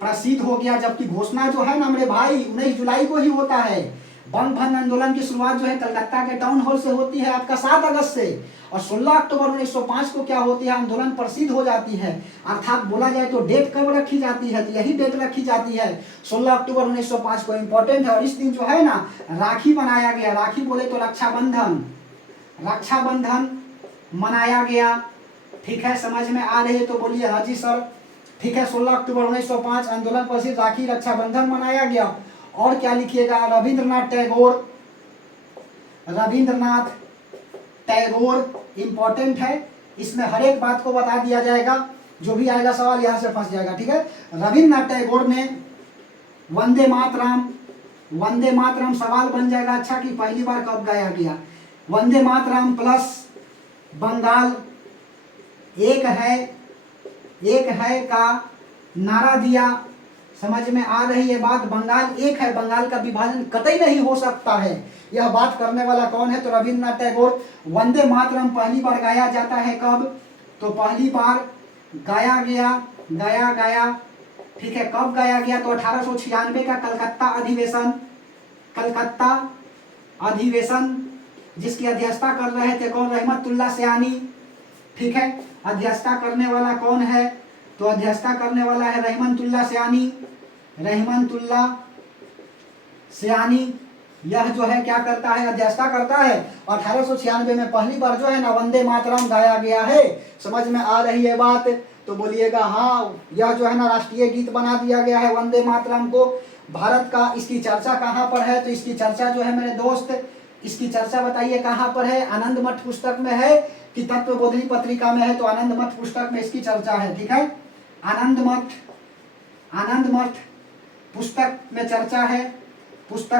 प्रसिद्ध हो गया। जबकि घोषणा जो है ना मेरे भाई 19 जुलाई को ही होता है। बंग भंग आंदोलन की शुरुआत जो है कलकत्ता के टाउन हॉल से होती है आपका 7 अगस्त से, और 16 अक्टूबर 1905 को क्या होती है, आंदोलन प्रसिद्ध हो जाती है। अर्थात बोला जाए तो डेट कब रखी जाती है, तो यही डेट रखी जाती है 16 अक्टूबर 1905 को, इंपॉर्टेंट है। और इस दिन जो है ना राखी बनाया गया, राखी बोले तो रक्षाबंधन मनाया गया, ठीक है, समझ में आ रही है तो बोलिए हाँ जी सर, ठीक है। 16 अक्टूबर 1905 आंदोलन प्रसिद्ध, राखी रक्षाबंधन मनाया गया। और क्या लिखिएगा, रविंद्रनाथ टैगोर इंपॉर्टेंट है, इसमें हर एक बात को बता दिया जाएगा, जो भी आएगा सवाल यहाँ से फंस जाएगा, ठीक है। रविंद्रनाथ टैगोर ने वंदे मातरम सवाल बन जाएगा अच्छा कि पहली बार कब गाया गया। वंदे मातरम प्लस बंगाल एक है का नारा दिया, समझ में आ रही है बात। बंगाल एक है, बंगाल का विभाजन कतई नहीं हो सकता है, यह बात करने वाला कौन है, तो रविंद्रनाथ टैगोर। वंदे मातरम पहली बार गाया जाता है कब, तो पहली बार गाया गया, ठीक है, कब गाया गया, तो 1896 का कलकत्ता अधिवेशन जिसकी अध्यक्षता कर रहे थे कौन, रहमतुल्लाह सयानी, ठीक है। अध्यक्षता करने वाला कौन है, तो अध्यक्षता करने वाला है रहमतुल्लाह सयानी। यह जो है क्या करता है, अध्यक्षता करता है। 1896 में पहली बार जो है ना वंदे मातरम गाया गया है, समझ में आ रही है बात, तो बोलिएगा हाँ। यह जो है ना राष्ट्रीय गीत बना दिया गया है वंदे मातरम को भारत का। इसकी चर्चा कहाँ पर है, तो इसकी चर्चा जो है मेरे दोस्त, इसकी चर्चा बताइए कहाँ पर है, आनंद मठ पुस्तक में है कि तत्वबोधिनी पत्रिका में है, तो आनंद मठ पुस्तक में इसकी चर्चा है, ठीक है। आनंद मठ पुस्तक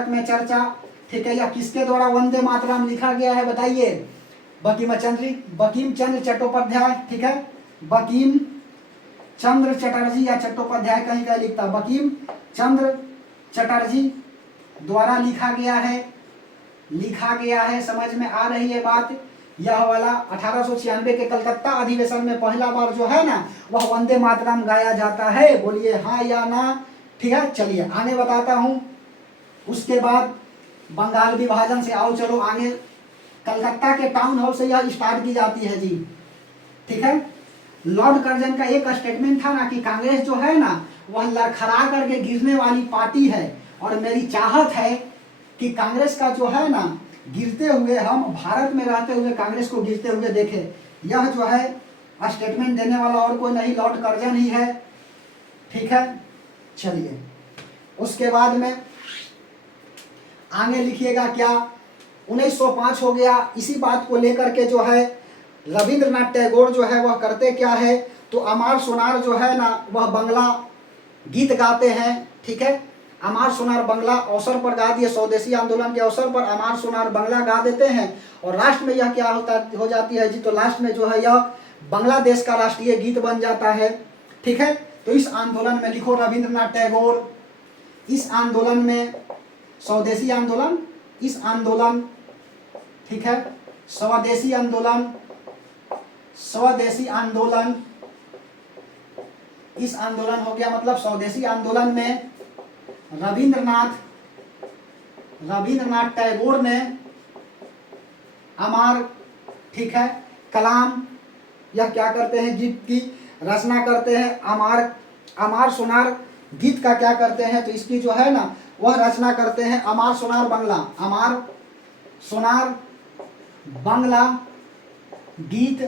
में चर्चा, ठीक है। या किसके द्वारा वंदे मातरम लिखा गया है बताइए, बंकिम चंद्र चट्टोपाध्याय, ठीक है, बंकिम चंद्र चटर्जी या चट्टोपाध्याय कहीं का लिखता, बंकिम चंद्र चटर्जी द्वारा लिखा गया है, समझ में आ रही है बात। यह वाला 1896 के कलकत्ता अधिवेशन में पहला बार जो है ना वह वंदे मातरम गाया जाता है, बोलिए हाँ या ना, ठीक है। चलिए आगे बताता हूँ। उसके बाद बंगाल विभाजन से आओ चलो आगे, कलकत्ता के टाउन हॉल से यह स्टार्ट की जाती है जी, ठीक है। लॉर्ड कर्जन का एक स्टेटमेंट था ना कि कांग्रेस जो है ना वह लड़खड़ा करके गिरने वाली पार्टी है, और मेरी चाहत है कि कांग्रेस का जो है ना गिरते हुए, हम भारत में रहते हुए कांग्रेस को गिरते हुए देखें। यह जो है स्टेटमेंट देने वाला और कोई नहीं, लॉर्ड कर्जन ही है, ठीक है। चलिए उसके बाद में आगे लिखिएगा क्या, 1905 हो गया। इसी बात को लेकर के जो है रविंद्रनाथ टैगोर जो है वह करते क्या है, तो अमार सोनार जो है ना वह बंगला गीत गाते हैं, ठीक है। अमार सोनार बंगला अवसर पर गा दिए, स्वदेशी आंदोलन के अवसर पर अमार सोनार बंगला गा देते हैं। और लास्ट में यह क्या हो जाती है जी, तो लास्ट में जो है यह बांग्लादेश का राष्ट्रीय गीत बन जाता है, ठीक है। तो इस आंदोलन में लिखो रविंद्रनाथ टैगोर, इस आंदोलन में स्वदेशी आंदोलन, इस आंदोलन, ठीक है, स्वदेशी आंदोलन, इस आंदोलन हो गया मतलब स्वदेशी आंदोलन में रविंद्रनाथ टैगोर ने अमार, ठीक है, कलाम, यह क्या करते हैं, गीत की रचना करते हैं। अमार सोनार गीत का क्या करते हैं, तो इसकी जो है ना वह रचना करते हैं। अमार सोनार बंगला गीत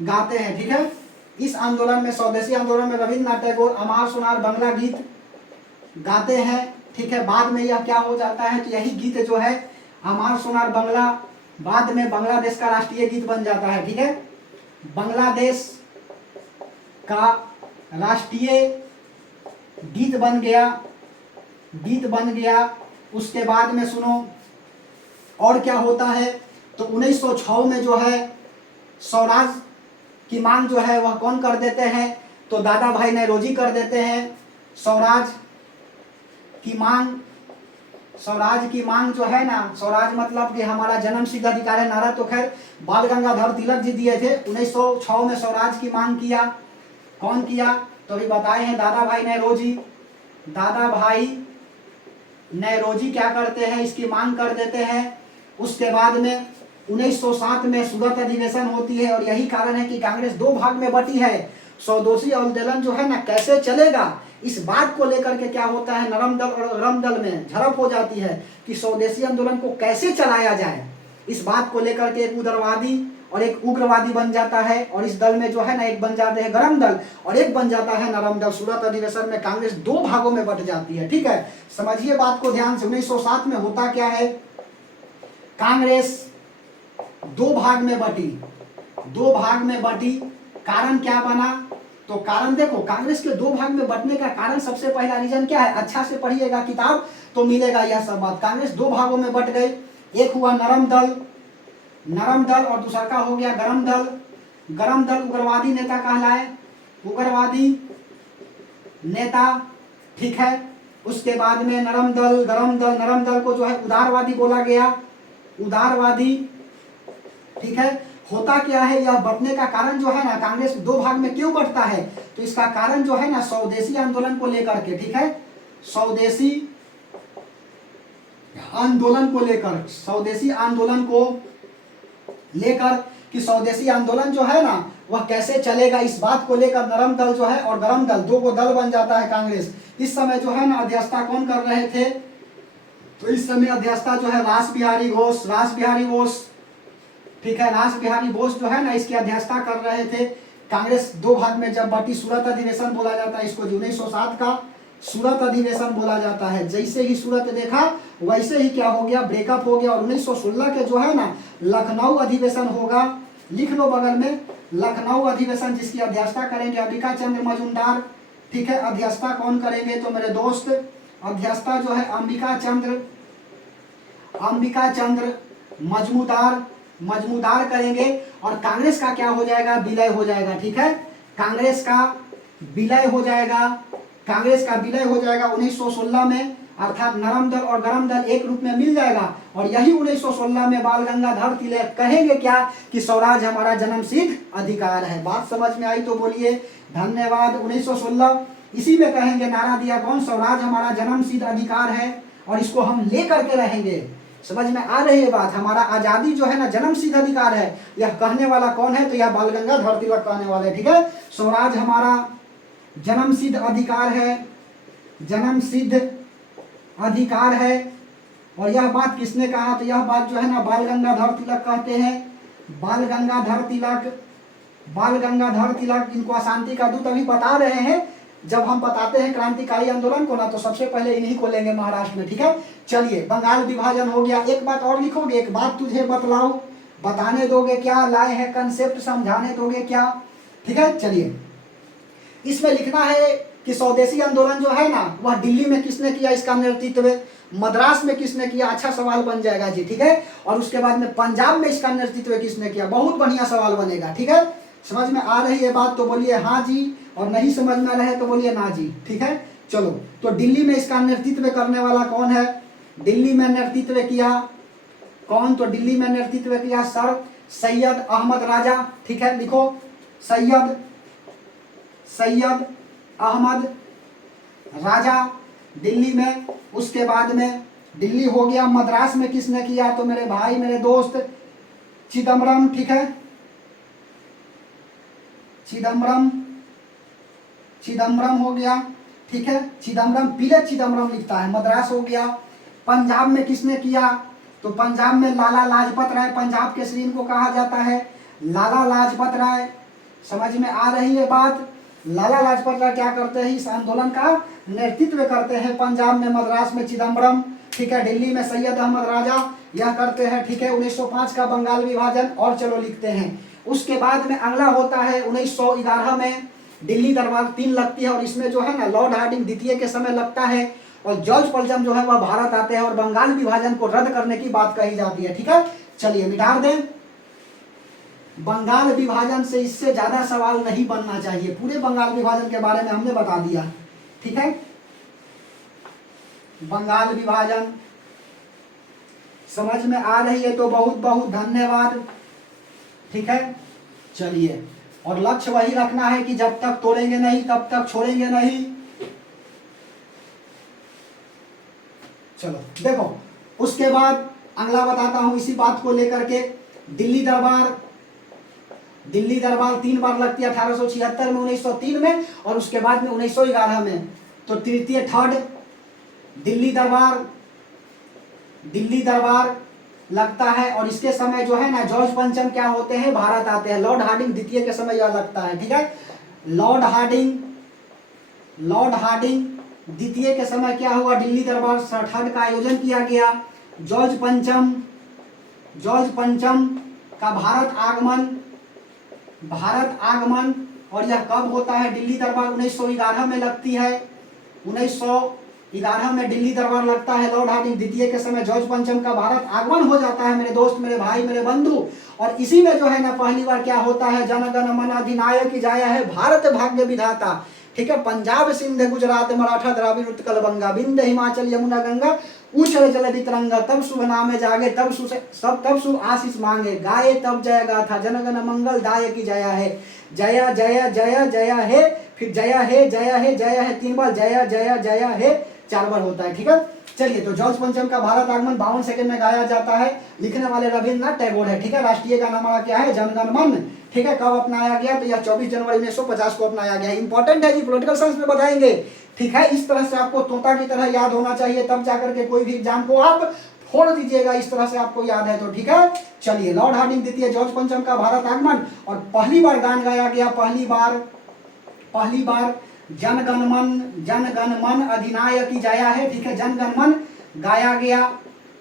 गाते हैं, ठीक है। इस आंदोलन में, स्वदेशी आंदोलन में रविंद्रनाथ टैगोर अमार सोनार बंगला गीत गाते हैं, ठीक है। बाद में यह क्या हो जाता है, तो यही गीत जो है अमार सोनार बंगला बाद में बांग्लादेश का राष्ट्रीय गीत बन जाता है, ठीक है। बांग्लादेश का राष्ट्रीय गीत बन गया, गीत बन गया। उसके बाद में सुनो और क्या होता है, तो 1906 में जो है स्वराज की मांग जो है वह कौन कर देते हैं, तो दादा भाई नौरोजी कर देते हैं। स्वराज की मांग, स्वराज की मांग जो है ना, स्वराज मतलब कि हमारा जन्म सिद्ध अधिकार है, नारा तो खैर बाल गंगाधर तिलक जी दिए थे। 1906 में स्वराज की मांग किया, कौन किया, तो अभी बताए हैं दादा भाई नौरोजी। दादा भाई नौरोजी क्या करते हैं, इसकी मांग कर देते हैं। उसके बाद में 1907 में सूरत अधिवेशन होती है, और यही कारण है कि कांग्रेस दो भाग में बटी है। स्वदेशी आंदोलन जो है ना कैसे चलेगा, इस बात को लेकर के क्या होता है, नरम दल और गरम दल में झड़प हो जाती है कि स्वदेशी आंदोलन को कैसे चलाया जाए। इस बात को लेकर के एक उदारवादी और एक उग्रवादी बन जाता है, और इस दल में जो है ना एक बन जाते हैं गरम दल और एक बन जाता है नरम दल। सूरत अधिवेशन में कांग्रेस दो भागों में बट जाती है। ठीक है, समझिए बात को ध्यान से। 1907 में होता क्या है, कांग्रेस दो भाग में बटी, दो भाग में बटी। कारण क्या बना, तो कारण देखो कांग्रेस के दो भाग में बटने का कारण सबसे पहला रीजन क्या है, अच्छा से पढ़िएगा किताब तो मिलेगा यह सब बात। कांग्रेस दो भागों में बट गई, एक हुआ नरम दल, नरम दल, और दूसरा का हो गया गरम दल। गरम दल उग्रवादी नेता कहलाए, उग्रवादी नेता। ठीक है, उसके बाद में नरम दल, गरम दल, नरम दल को जो है उदारवादी बोला गया, उदारवादी। ठीक है, होता क्या है, यह बटने का कारण जो है ना, कांग्रेस दो भाग में क्यों बटता है, तो इसका कारण जो है ना स्वदेशी आंदोलन को लेकर के। ठीक है, स्वदेशी आंदोलन को लेकर, स्वदेशी आंदोलन को लेकर कि स्वदेशी आंदोलन जो है ना वह कैसे चलेगा, इस बात को लेकर नरम दल जो है और गरम दल दो को दल बन जाता है कांग्रेस। इस समय जो है ना अध्यक्षता कौन कर रहे थे, तो इस समय अध्यक्षता जो है रास बिहारी घोष, रास बिहारी घोष। ठीक है, रास बिहारी घोष जो है ना इसकी अध्यक्षता कर रहे थे। कांग्रेस दो भाग में जब बटी, सूरत अधिवेशन बोला जाता है इसको, 1907 का सूरत अधिवेशन बोला जाता है। जैसे ही सूरत देखा वैसे ही क्या हो गया, ब्रेकअप हो गया। और 1916 के जो है ना लखनऊ अधिवेशन होगा, लिख लो बगल में, लखनऊ अधिवेशन जिसकी अध्यक्षता करेंगे अंबिका चंद्र मजूमदार। ठीक है, अध्यक्षता कौन करेंगे, तो मेरे दोस्त अध्यक्षता जो है अंबिका चंद्र मजमूदार करेंगे। और कांग्रेस का क्या हो जाएगा, विलय हो जाएगा। ठीक है, कांग्रेस का विलय हो जाएगा, कांग्रेस का विलय हो जाएगा 1916 में, अर्थात नरम दल और गरम दल एक रूप में मिल जाएगा। और यही 1916 में बाल गंगाधर तिलक कहेंगे क्या, कि स्वराज हमारा जन्मसिद्ध अधिकार है। बात समझ में आई तो बोलिए धन्यवाद। 1916 इसी में कहेंगे, नारा दिया कौन, स्वराज हमारा जन्मसिद्ध अधिकार है और इसको हम लेकर के रहेंगे। समझ में आ रही है बात, हमारा आजादी जो है ना जन्म सिद्ध अधिकार है, यह कहने वाला कौन है, तो यह बाल गंगाधर तिलक कहने वाले। ठीक है, स्वराज हमारा जन्म सिद्ध अधिकार है, जन्म सिद्ध अधिकार है। और यह बात किसने कहा, तो यह बात जो है ना बाल गंगाधर तिलक कहते हैं। बाल गंगाधर तिलक इनको अशांति का दूत। अभी बता रहे हैं, जब हम बताते हैं क्रांतिकारी आंदोलन को ना, तो सबसे पहले इन्हीं को लेंगे महाराष्ट्र में। ठीक है, चलिए बंगाल विभाजन हो गया। एक बात और लिखोगे, एक बात तुझे बतलाओ, बताने दोगे क्या, लाए हैं कंसेप्ट समझाने दोगे क्या। ठीक है, चलिए इसमें लिखना है कि स्वदेशी आंदोलन जो है ना वह दिल्ली में किसने किया, इसका नेतृत्व मद्रास में किसने किया, अच्छा सवाल बन जाएगा जी। ठीक है, और उसके बाद में पंजाब में इसका नेतृत्व किसने किया, बहुत बढ़िया सवाल बनेगा। ठीक है, समझ में आ रही है बात तो बोलिए हाँ जी, और नहीं समझ में रहे तो बोलिए ना जी। ठीक है, चलो तो दिल्ली में इसका नेतृत्व करने वाला कौन है, दिल्ली में नेतृत्व किया कौन, तो दिल्ली में नेतृत्व किया सर सैयद अहमद राजा। ठीक है, लिखो सैयद अहमद राजा दिल्ली में। उसके बाद में दिल्ली हो गया, मद्रास में किसने किया, तो मेरे भाई मेरे दोस्त चिदम्बरम। ठीक है, चिदम्बरम हो गया। ठीक है, चिदम्बरम, पीले चिदम्बरम लिखता है। मद्रास हो गया। पंजाब में किसने किया, तो पंजाब में लाला लाजपत राय, पंजाब के श्री को कहा जाता है लाला लाजपत राय। समझ में आ रही है बात, लाला लाजपत राय क्या करते हैं, इस आंदोलन का नेतृत्व करते हैं। पंजाब में मद्रास में चिदम्बरम। ठीक है, दिल्ली में सैयद अहमद राजा यह करते हैं। ठीक है, 1905 का बंगाल विभाजन। और चलो लिखते हैं, उसके बाद में अगला होता है 1911 में दिल्ली दरबार 3 लगती है, और इसमें जो है ना लॉर्ड हार्डिंग द्वितीय के समय लगता है। और जॉर्ज पलचम जो है वह भारत आते हैं और बंगाल विभाजन को रद्द करने की बात कही जाती है। ठीक है, चलिए मिटा दें। बंगाल विभाजन से इससे ज्यादा सवाल नहीं बनना चाहिए, पूरे बंगाल विभाजन के बारे में हमने बता दिया। ठीक है, बंगाल विभाजन समझ में आ रही है तो बहुत बहुत धन्यवाद। ठीक है, चलिए, और लक्ष्य वही रखना है कि जब तक तोड़ेंगे नहीं तब तक छोड़ेंगे नहीं। चलो देखो, उसके बाद अगला बताता हूं इसी बात को लेकर के। दिल्ली दरबार 3 बार लगती है, 1876 में, 1903 में और उसके बाद में 1911 में। तो तृतीय थर्ड दिल्ली दरबार लगता है और इसके समय जो है ना जॉर्ज पंचम क्या होते हैं, भारत आते हैं। लॉर्ड हार्डिंग द्वितीय के समय यह लगता है। ठीक है, लॉर्ड हार्डिंग द्वितीय के समय क्या हुआ, दिल्ली दरबार थर्ड का आयोजन किया गया। जॉर्ज पंचम का भारत आगमन और यह कब होता है, दिल्ली दरबार 1911 में लगती है। 1911 में दिल्ली दरबार लगता है। लॉर्ड हार्डिंग द्वितीय के समय जॉर्ज पंचम का भारत आगमन हो जाता है, मेरे दोस्त, मेरे भाई, मेरे बंधु। और इसी में जो है ना पहली बार क्या होता है, जन गण मन अधिनायक जाया है भारत भाग्य विधाता। ठीक है, पंजाब सिंध गुजरात मराठा द्राविड़ उत्कल बंगा बिंद हिमाचल यमुना गंगा उछल जल तिरंगा, तब शुभ नामे जागे तब शुभ आशीष मांगे, गाये तब जय गाथा, जनगण मंगल दायक जया है, जया जया जया जया है, फिर जया है 3 बार, जया जया जया है 4 बार होता है। ठीक है, चलिए, तो जॉर्ज पंचम का भारत आगमन 52 सेकंड में गाया जाता है। लिखने वाले रविन्द्रनाथ टैगोर है। ठीक है, राष्ट्रीय गाना हमारा क्या है, जनगण मन। ठीक है, कब अपनाया गया, तो यह 24 जनवरी 1950 को अपनाया गया। इंपॉर्टेंट है जी, पॉलिटिकल साइंस में बताएंगे। ठीक है, इस तरह से आपको तोता की तरह याद होना चाहिए, तब जाकर के कोई भी एग्जाम को आप फोड़ दीजिएगा, इस तरह से आपको याद है तो। ठीक है, चलिए, लॉर्ड हार्डिंग द्वितीय, जॉर्ज पंचम का भारत आगमन और पहली बार गान गाया गया, पहली बार जनगण मन अधिनायक की जया है। ठीक है, जनगण मन गाया गया।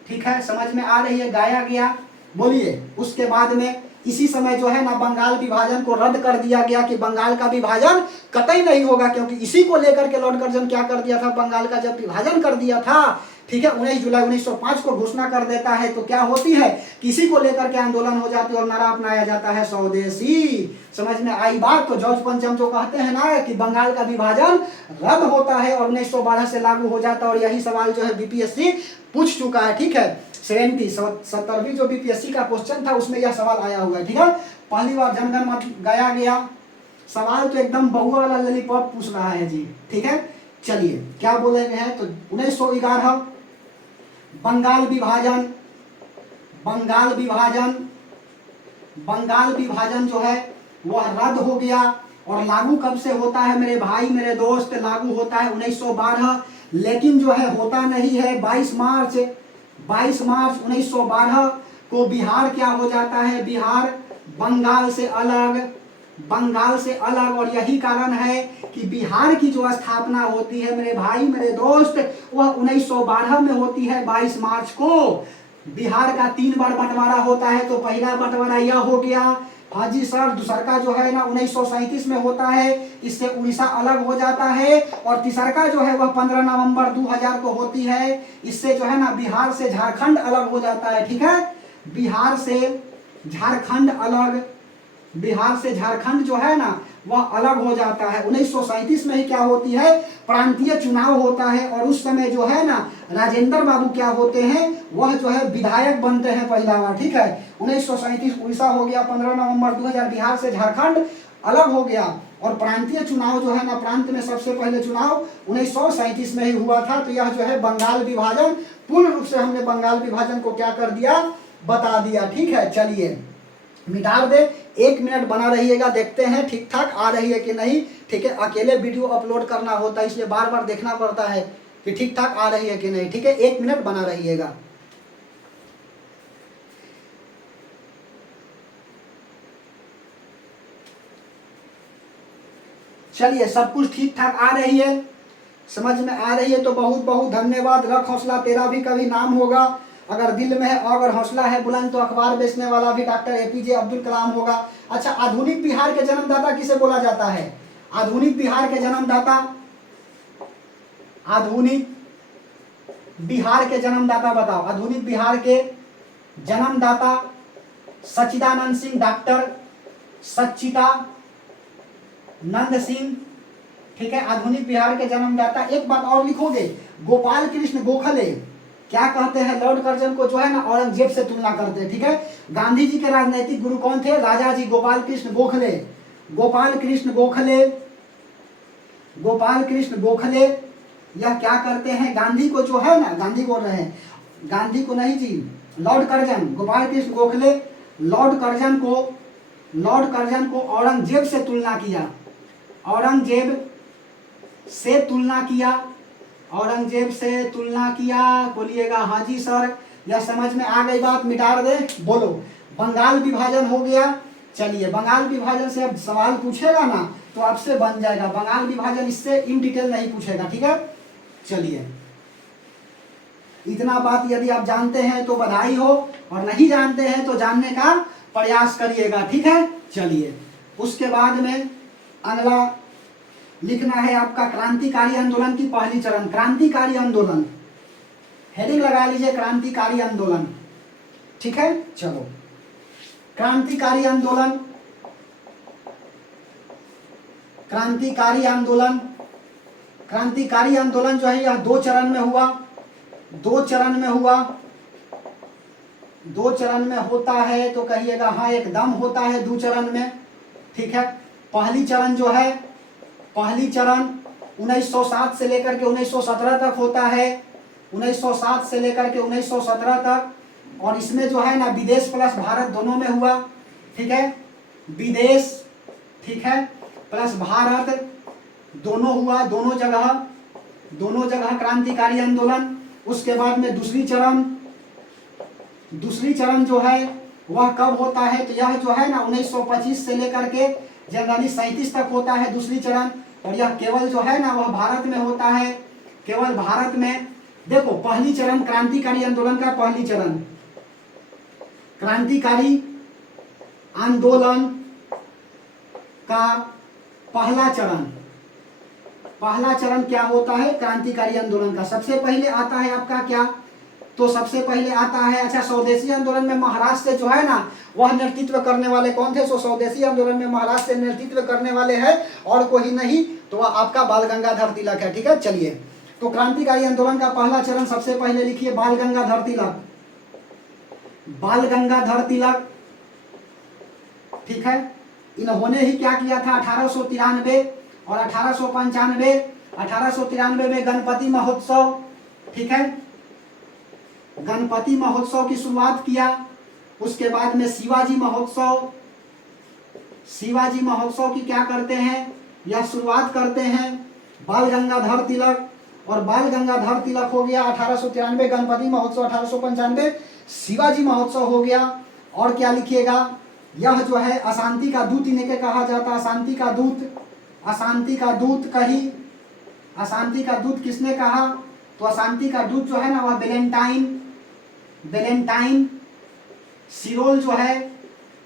ठीक है, समझ में आ रही है, गाया गया। बोलिए, उसके बाद में इसी समय जो है ना बंगाल विभाजन को रद्द कर दिया गया कि बंगाल का विभाजन कतई नहीं होगा, क्योंकि इसी को लेकर के लॉर्ड कर्जन क्या कर दिया था, बंगाल का जब विभाजन कर दिया था। ठीक है, 19 जुलाई 1905 को घोषणा कर देता है, तो क्या होती है, किसी को लेकर के आंदोलन हो जाती है और नारा अपनाया जाता है स्वदेशी। समझ में आई बात। तो जॉर्ज पंचम जो कहते हैं ना कि बंगाल का विभाजन रद्द होता है और 1912 से लागू हो जाता है, और यही सवाल जो है बीपीएससी पूछ चुका है। ठीक है, 70वीं जो बीपीएससी का क्वेश्चन था उसमें यह सवाल आया हुआ है। ठीक है, पहली बार जनगण मन गाया गया। सवाल तो एकदम बहुआ वाला लॉलीपॉप पूछ रहा है जी। ठीक है, चलिए, क्या बोले गए हैं, तो 1911 बंगाल विभाजन जो है वह रद्द हो गया। और लागू कब से होता है मेरे भाई, मेरे दोस्त, लागू होता है 1912। लेकिन जो है होता नहीं है, 22 मार्च 1912 को बिहार क्या हो जाता है, बिहार बंगाल से अलग। और यही कारण है कि बिहार की जो स्थापना होती है मेरे भाई, मेरे दोस्त, वह 1912 में होती है, 22 मार्च को। बिहार का 3 बार बंटवारा होता है, तो पहला बंटवारा यह हो गया, हाँ जी सर। दूसरा का जो है ना 1937 में होता है, इससे उड़ीसा अलग हो जाता है। और तीसरा का जो है वह 15 नवंबर 2000 को होती है, इससे जो है ना बिहार से झारखंड अलग हो जाता है। ठीक है, बिहार से झारखंड जो है ना वह अलग हो जाता है। 1937 में ही क्या होती है, प्रांतीय चुनाव होता है, और उस समय जो है ना राजेंद्र बाबू क्या होते हैं, वह जो है विधायक बनते हैं पहला बार। ठीक है, 1937 उड़ीसा हो गया, 15 नवंबर 2000 बिहार से झारखंड अलग हो गया। और प्रांतीय चुनाव जो है ना, प्रांत में सबसे पहले चुनाव 1937 में ही हुआ था। तो यह जो है बंगाल विभाजन, पूर्ण रूप से हमने बंगाल विभाजन को क्या कर दिया, बता दिया। ठीक है, चलिए मिटा दे, 1 मिनट बना रहिएगा, देखते हैं ठीक ठाक आ रही है कि नहीं। ठीक है, अकेले वीडियो अपलोड करना होता है, इसलिए बार बार देखना पड़ता है कि ठीक ठाक आ रही है कि नहीं। ठीक है, 1 मिनट बना रहिएगा। चलिए, सब कुछ ठीक ठाक आ रही है, समझ में आ रही है तो बहुत बहुत धन्यवाद। रख हौसला, तेरा भी कभी नाम होगा। अगर दिल में है और अगर हौसला है बुलंद, तो अखबार बेचने वाला भी डॉक्टर एपीजे अब्दुल कलाम होगा। अच्छा, आधुनिक बिहार के जन्मदाता किसे बोला जाता है, आधुनिक बिहार के जन्मदाता, आधुनिक बिहार के जन्मदाता बताओ, आधुनिक बिहार के जन्मदाता सच्चिदानंद सिंह, डॉक्टर सच्चिदानंद सिंह, ठीक है, आधुनिक बिहार के जन्मदाता। एक बात और लिखोगे, गोपाल कृष्ण गोखले क्या कहते हैं, लॉर्ड कर्जन को जो है ना औरंगजेब से तुलना करते हैं, ठीक है। गांधी जी के राजनीतिक गुरु कौन थे, राजा जी गोपाल कृष्ण गोखले। गोपाल कृष्ण गोखले, गोपाल कृष्ण गोखले यह क्या करते हैं, गांधी को जो है ना, गांधी बोल रहे हैं, गांधी को नहीं जी, Lord Curzon, Gopal Krishna Gokhale Lord Curzon को औरंगजेब से तुलना किया, औरंगजेब से तुलना किया, औरंगजेब से तुलना किया। बोलिएगा हाँ जी सर, यह समझ में आ गई बात, मिटा दे, बोलो। बंगाल विभाजन हो गया। चलिए, बंगाल विभाजन से अब सवाल पूछेगा ना तो आपसे बन जाएगा, बंगाल विभाजन इससे इन डिटेल नहीं पूछेगा, ठीक है। चलिए, इतना बात यदि आप जानते हैं तो बधाई हो, और नहीं जानते हैं तो जानने का प्रयास करिएगा, ठीक है। चलिए, उसके बाद में अगला लिखना है आपका क्रांतिकारी आंदोलन की पहली चरण। क्रांतिकारी आंदोलन, हेडिंग लगा लीजिए क्रांतिकारी आंदोलन, ठीक है। चलो, क्रांतिकारी आंदोलन, क्रांतिकारी आंदोलन, क्रांतिकारी आंदोलन जो है यह 2 चरण में हुआ, 2 चरण में हुआ, 2 चरण में होता है तो कहिएगा हाँ, एकदम होता है 2 चरण में, ठीक है। पहली चरण जो है, पहली चरण 1907 से लेकर के 1917 तक होता है, 1907 से लेकर के 1917 तक, और इसमें जो है ना विदेश प्लस भारत दोनों में हुआ, ठीक है। विदेश, ठीक है, प्लस भारत दोनों हुआ, दोनों जगह क्रांतिकारी आंदोलन। उसके बाद में दूसरी चरण जो है वह कब होता है, तो यह जो है ना 1925 से लेकर के जनवरी 37 तक होता है दूसरी चरण, और यह केवल जो है ना वह भारत में होता है, केवल भारत में। देखो, पहली चरण क्रांतिकारी आंदोलन का पहली चरण, क्रांतिकारी आंदोलन का पहला चरण क्या होता है, क्रांतिकारी आंदोलन का सबसे पहले आता है आपका क्या, तो सबसे पहले आता है, अच्छा, स्वदेशी आंदोलन में महाराष्ट्र से जो है ना वह नेतृत्व करने वाले कौन थे, सो स्वदेशी आंदोलन में महाराष्ट्र से नेतृत्व करने वाले हैं और कोई नहीं, तो वह आपका बाल गंगाधर तिलक है, ठीक है। चलिए, तो क्रांतिकारी आंदोलन का पहला चरण सबसे पहले लिखिए बाल गंगाधर तिलक, बाल गंगाधर तिलक, ठीक है। इन्होंने ही क्या किया था, 1893 और 1895, 1893 में गणपति महोत्सव, ठीक है, गणपति महोत्सव की शुरुआत किया। उसके बाद में शिवाजी महोत्सव की क्या करते हैं, यह शुरुआत करते हैं बाल गंगाधर तिलक, और बाल गंगाधर तिलक हो गया 1893, गणपति महोत्सव 1895, शिवाजी महोत्सव हो गया। और क्या लिखिएगा, यह जो है अशांति का दूत इन्हें के कहा जाता है, अशांति का दूत किसने कहा, तो अशांति का दूत जो है ना वह वेलेंटाइन सिरोल जो है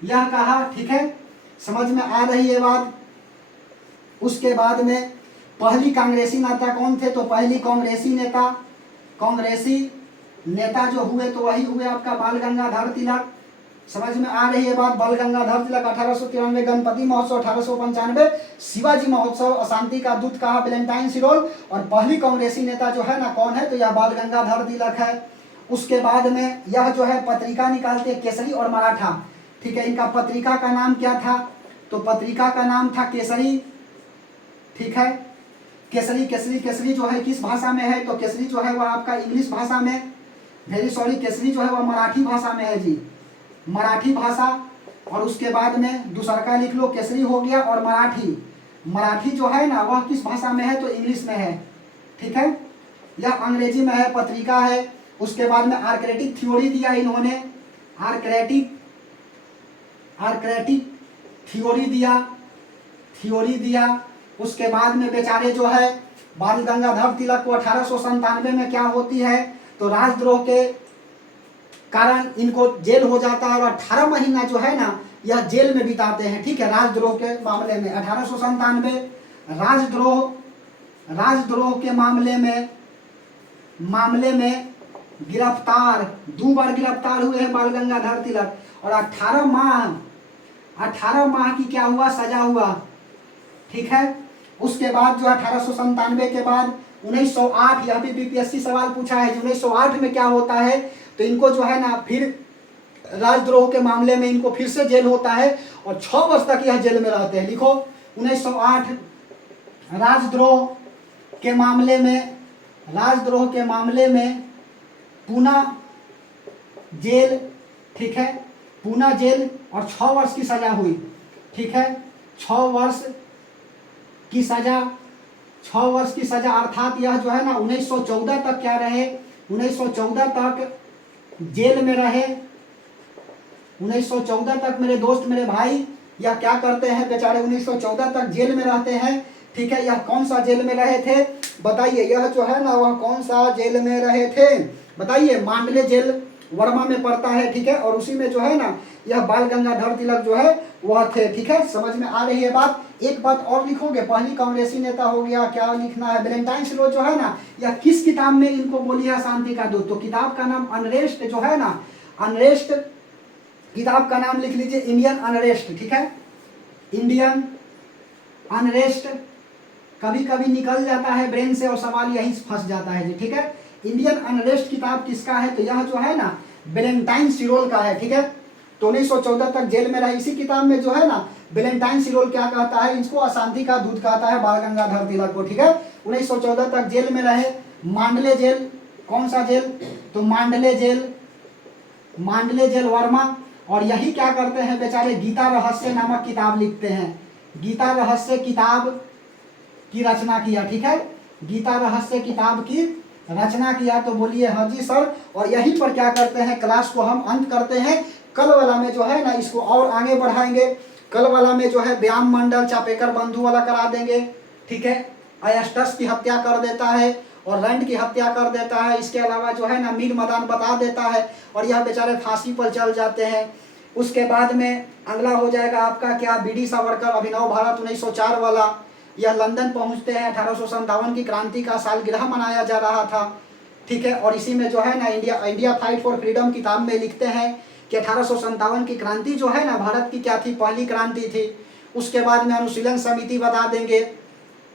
यह कहा, ठीक है। समझ में आ रही है बात। उसके बाद में पहली कांग्रेसी नेता कौन थे, तो पहली कांग्रेसी नेता जो हुए तो वही हुए आपका बाल गंगाधर तिलक। समझ में आ रही है बात। बाल गंगाधर तिलक 1893, गणपति महोत्सव 1895, शिवाजी महोत्सव, अशांति का दूत कहा वेलेंटाइन सिरोल, और पहली कांग्रेसी नेता जो है ना कौन है, तो यह बाल गंगाधर तिलक है। उसके बाद में यह जो है पत्रिका निकालते केसरी और मराठा, ठीक है। इनका पत्रिका का नाम क्या था, तो पत्रिका का नाम था केसरी, ठीक है। केसरी जो है किस भाषा में है, तो केसरी जो है वह आपका इंग्लिश भाषा में, केसरी जो है वह मराठी भाषा में है जी, मराठी भाषा। और उसके बाद में दूसरा का लिख लो, केसरी हो गया, और मराठी जो है ना वह किस भाषा में है, तो इंग्लिश में है, ठीक है। यह अंग्रेजी में है, पत्रिका है। उसके बाद में आर्क्रेटिक थ्योरी दिया इन्होंने, आर्क्रेटिक थ्योरी दिया। उसके बाद में बेचारे जो है बाल गंगाधर तिलक को 1897 में क्या होती है, तो राजद्रोह के कारण इनको जेल हो जाता है, और 18 महीना जो है ना यह जेल में बिताते हैं, ठीक है, राजद्रोह के मामले में। 1897 राजद्रोह के मामले में मामले में गिरफ्तार, 2 बार गिरफ्तार हुए हैं बाल गंगाधर तिलक, और 18 माह की क्या हुआ, सजा हुआ। ठीक है, उसके बाद जो 1897 के बाद 1908, यह भी बीपीएससी सवाल पूछा है, 1908 में क्या होता है, तो इनको जो है ना फिर राजद्रोह के मामले में इनको फिर से जेल होता है और 6 वर्ष तक यह जेल में रहते हैं। लिखो 1908 राजद्रोह के मामले में पूना जेल, ठीक है, पूना जेल और 6 वर्ष की सजा हुई। ठीक है, 6 वर्ष की सजा, अर्थात यह जो है ना 1914 तक क्या रहे, 1914 तक जेल में रहे। 1914 तक मेरे दोस्त, मेरे भाई, या क्या करते हैं बेचारे, 1914 तक जेल में रहते हैं। ठीक है, यह कौन सा जेल में रहे थे बताइए, यह जो है ना वह कौन सा जेल में रहे थे बताइए, मांडले जेल वर्मा में पड़ता है। ठीक है, और उसी में जो है ना यह बाल गंगाधर तिलक जो है वह थे। ठीक है, समझ में आ रही है बात। एक बात और लिखोगे, पहली कांग्रेसी नेता हो गया, क्या लिखना है, वैलेंटाइन लो जो है ना, यह किस किताब में इनको बोली है शांति का दूत, तो किताब का नाम अनरेस्ट जो है ना, अनरेस्ट, किताब का नाम लिख लीजिए इंडियन अनरेस्ट। ठीक है, इंडियन अनरेस्ट, कभी कभी निकल जाता है ब्रेन से और सवाल यहीं फंस जाता है जी। ठीक है, इंडियन अनरेस्ट किताब किसका है, तो यह जो है ना वैलेंटाइन सिरोल का है। ठीक है, तो 1914 तक जेल में रहे, इसी किताब में जो है ना वैलेंटाइन सिरोल क्या कहता है, इसको अशांति का दूत कहता है बाल गंगाधर तिलक को। ठीक है, 1914 तक जेल में रहे। मांडले जेल, कौन सा जेल, तो मांडले जेल वर्मा, और यही क्या करते हैं बेचारे, गीता रहस्य नामक किताब लिखते हैं, गीता रहस्य किताब की रचना किया। ठीक है, गीता रहस्य किताब की रचना किया, तो बोलिए हाँ जी सर। और यहीं पर क्या करते हैं, क्लास को हम अंत करते हैं। कल वाला में जो है ना इसको और आगे बढ़ाएंगे, कल वाला में जो है व्यायाम मंडल चापेकर बंधु वाला करा देंगे। ठीक है, अयस्टस की हत्या कर देता है और रैंड की हत्या कर देता है, इसके अलावा जो है ना मीर मदान बता देता है और यह बेचारे फांसी पर चल जाते हैं। उसके बाद में अगला हो जाएगा आपका क्या, बीडी सावरकर अभिनव भारत 1904 वाला, यह लंदन पहुंचते हैं, 1857 की क्रांति का सालगिरह मनाया जा रहा था। ठीक है, और इसी में जो है ना इंडिया फाइट फॉर फ्रीडम किताब में लिखते हैं कि 1857 की क्रांति जो है ना भारत की क्या थी, पहली क्रांति थी। उसके बाद में अनुशीलन समिति बता देंगे,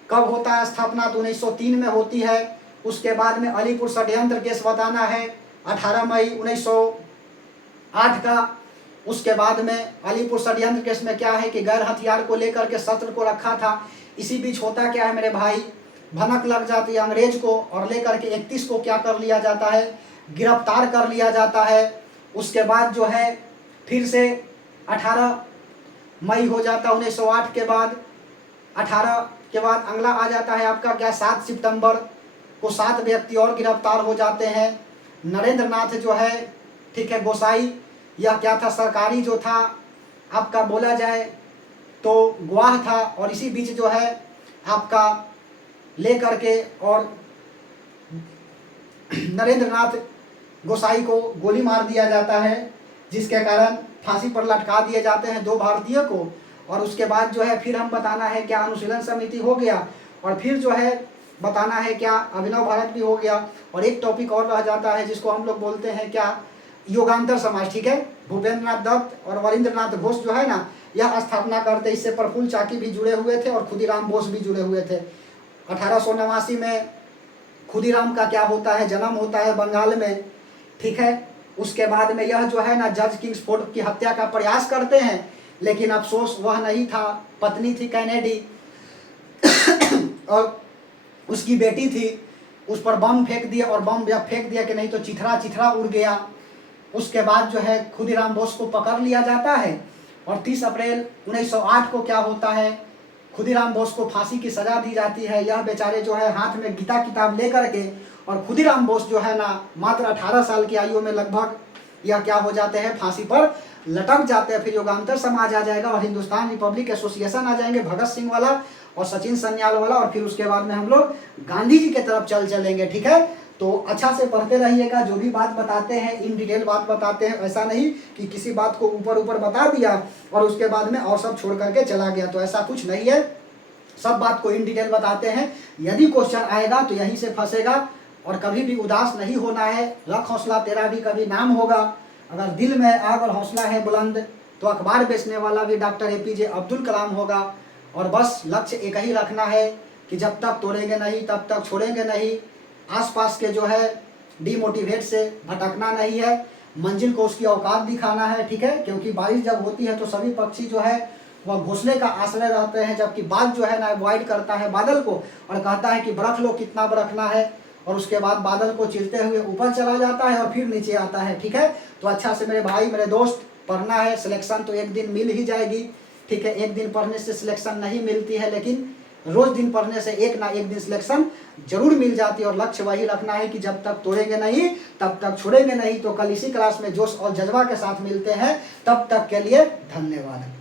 कब होता है स्थापना, तो 1903 में होती है। उसके बाद में अलीपुर षड्यंत्र केस बताना है, 18 मई 1908 का। उसके बाद में अलीपुर षड्यंत्र केस में क्या है कि गैर हथियार को लेकर के सत्र को रखा था। इसी बीच होता क्या है मेरे भाई, भनक लग जाती है अंग्रेज को और लेकर के 31 को क्या कर लिया जाता है, गिरफ्तार कर लिया जाता है। उसके बाद जो है फिर से 18 मई हो जाता है 1908 के बाद। 18 के बाद अगला आ जाता है आपका क्या, 7 सितंबर को 7 व्यक्ति और गिरफ्तार हो जाते हैं। नरेंद्र नाथ जो है, ठीक है, गोसाई, यह क्या था, सरकारी जो था आपका बोला जाए तो गवाह था, और इसी बीच जो है आपका लेकर के और नरेंद्र नाथ गोसाई को गोली मार दिया जाता है, जिसके कारण फांसी पर लटका दिए जाते हैं 2 भारतीय को। और उसके बाद जो है फिर हम बताना है क्या, अनुशीलन समिति हो गया, और फिर जो है बताना है क्या, अभिनव भारत भी हो गया, और एक टॉपिक और रह जाता है जिसको हम लोग बोलते हैं क्या, योगांतर समाज। ठीक है, भूपेंद्र नाथ दत्त और वरिंद्र नाथ घोष जो है ना यह स्थापना करते, इससे प्रफुल्ल चाकी भी जुड़े हुए थे और खुदीराम बोस भी जुड़े हुए थे। 1889 में खुदीराम का क्या होता है, जन्म होता है बंगाल में। ठीक है, उसके बाद में यह जो है ना जज किंग्सफोर्ड की हत्या का प्रयास करते हैं, लेकिन अफसोस वह नहीं था, पत्नी थी कैनेडी और उसकी बेटी थी, उस पर बम फेंक दिया, और बम जब फेंक दिया कि नहीं तो चिथरा उड़ गया। उसके बाद जो है खुदीराम बोस को पकड़ लिया जाता है, और 30 अप्रैल 1908 को क्या होता है, खुदीराम बोस को फांसी की सजा दी जाती है। यह बेचारे जो है हाथ में गीता किताब लेकर के, और खुदीराम बोस जो है ना मात्र 18 साल की आयु में लगभग यह क्या हो जाते हैं, फांसी पर लटक जाते हैं। फिर योगांतर समाज आ जाएगा और हिंदुस्तान रिपब्लिक एसोसिएशन आ जाएंगे, भगत सिंह वाला और सचिन सन्याल वाला, और फिर उसके बाद में हम लोग गांधी जी के तरफ चलेंगे। ठीक है, तो अच्छा से पढ़ते रहिएगा, जो भी बात बताते हैं इन डिटेल बात बताते हैं, ऐसा नहीं कि किसी बात को ऊपर बता दिया और उसके बाद में और सब छोड़ करके चला गया, तो ऐसा कुछ नहीं है, सब बात को इन डिटेल बताते हैं। यदि क्वेश्चन आएगा तो यहीं से फंसेगा, और कभी भी उदास नहीं होना है। रख हौसला तेरा भी कभी नाम होगा। अगर दिल में आग और हौसला है बुलंद तो अखबार बेचने वाला भी डॉक्टर APJ अब्दुल कलाम होगा। और बस लक्ष्य एक ही रखना है कि जब तक तोड़ेंगे नहीं तब तक छोड़ेंगे नहीं। आसपास के जो है डिमोटिवेट से भटकना नहीं है, मंजिल को उसकी औकात दिखाना है, ठीक है। क्योंकि बारिश जब होती है तो सभी पक्षी जो है वह घोंसले का आश्रय रहते हैं, जबकि बाघ जो है ना अवॉइड करता है बादल को और कहता है कि बरख लो कितना बरखना है, और उसके बाद बादल को चिरते हुए ऊपर चला जाता है और फिर नीचे आता है, ठीक है। तो अच्छा से मेरे भाई मेरे दोस्त पढ़ना है। सिलेक्शन तो एक दिन मिल ही जाएगी, ठीक है। एक दिन पढ़ने से सिलेक्शन नहीं मिलती है, लेकिन रोज दिन पढ़ने से एक ना एक दिन सिलेक्शन जरूर मिल जाती है। और लक्ष्य वही रखना है कि जब तक तोड़ेंगे नहीं तब तक छोड़ेंगे नहीं। तो कल इसी क्लास में जोश और जज्बा के साथ मिलते हैं, तब तक के लिए धन्यवाद।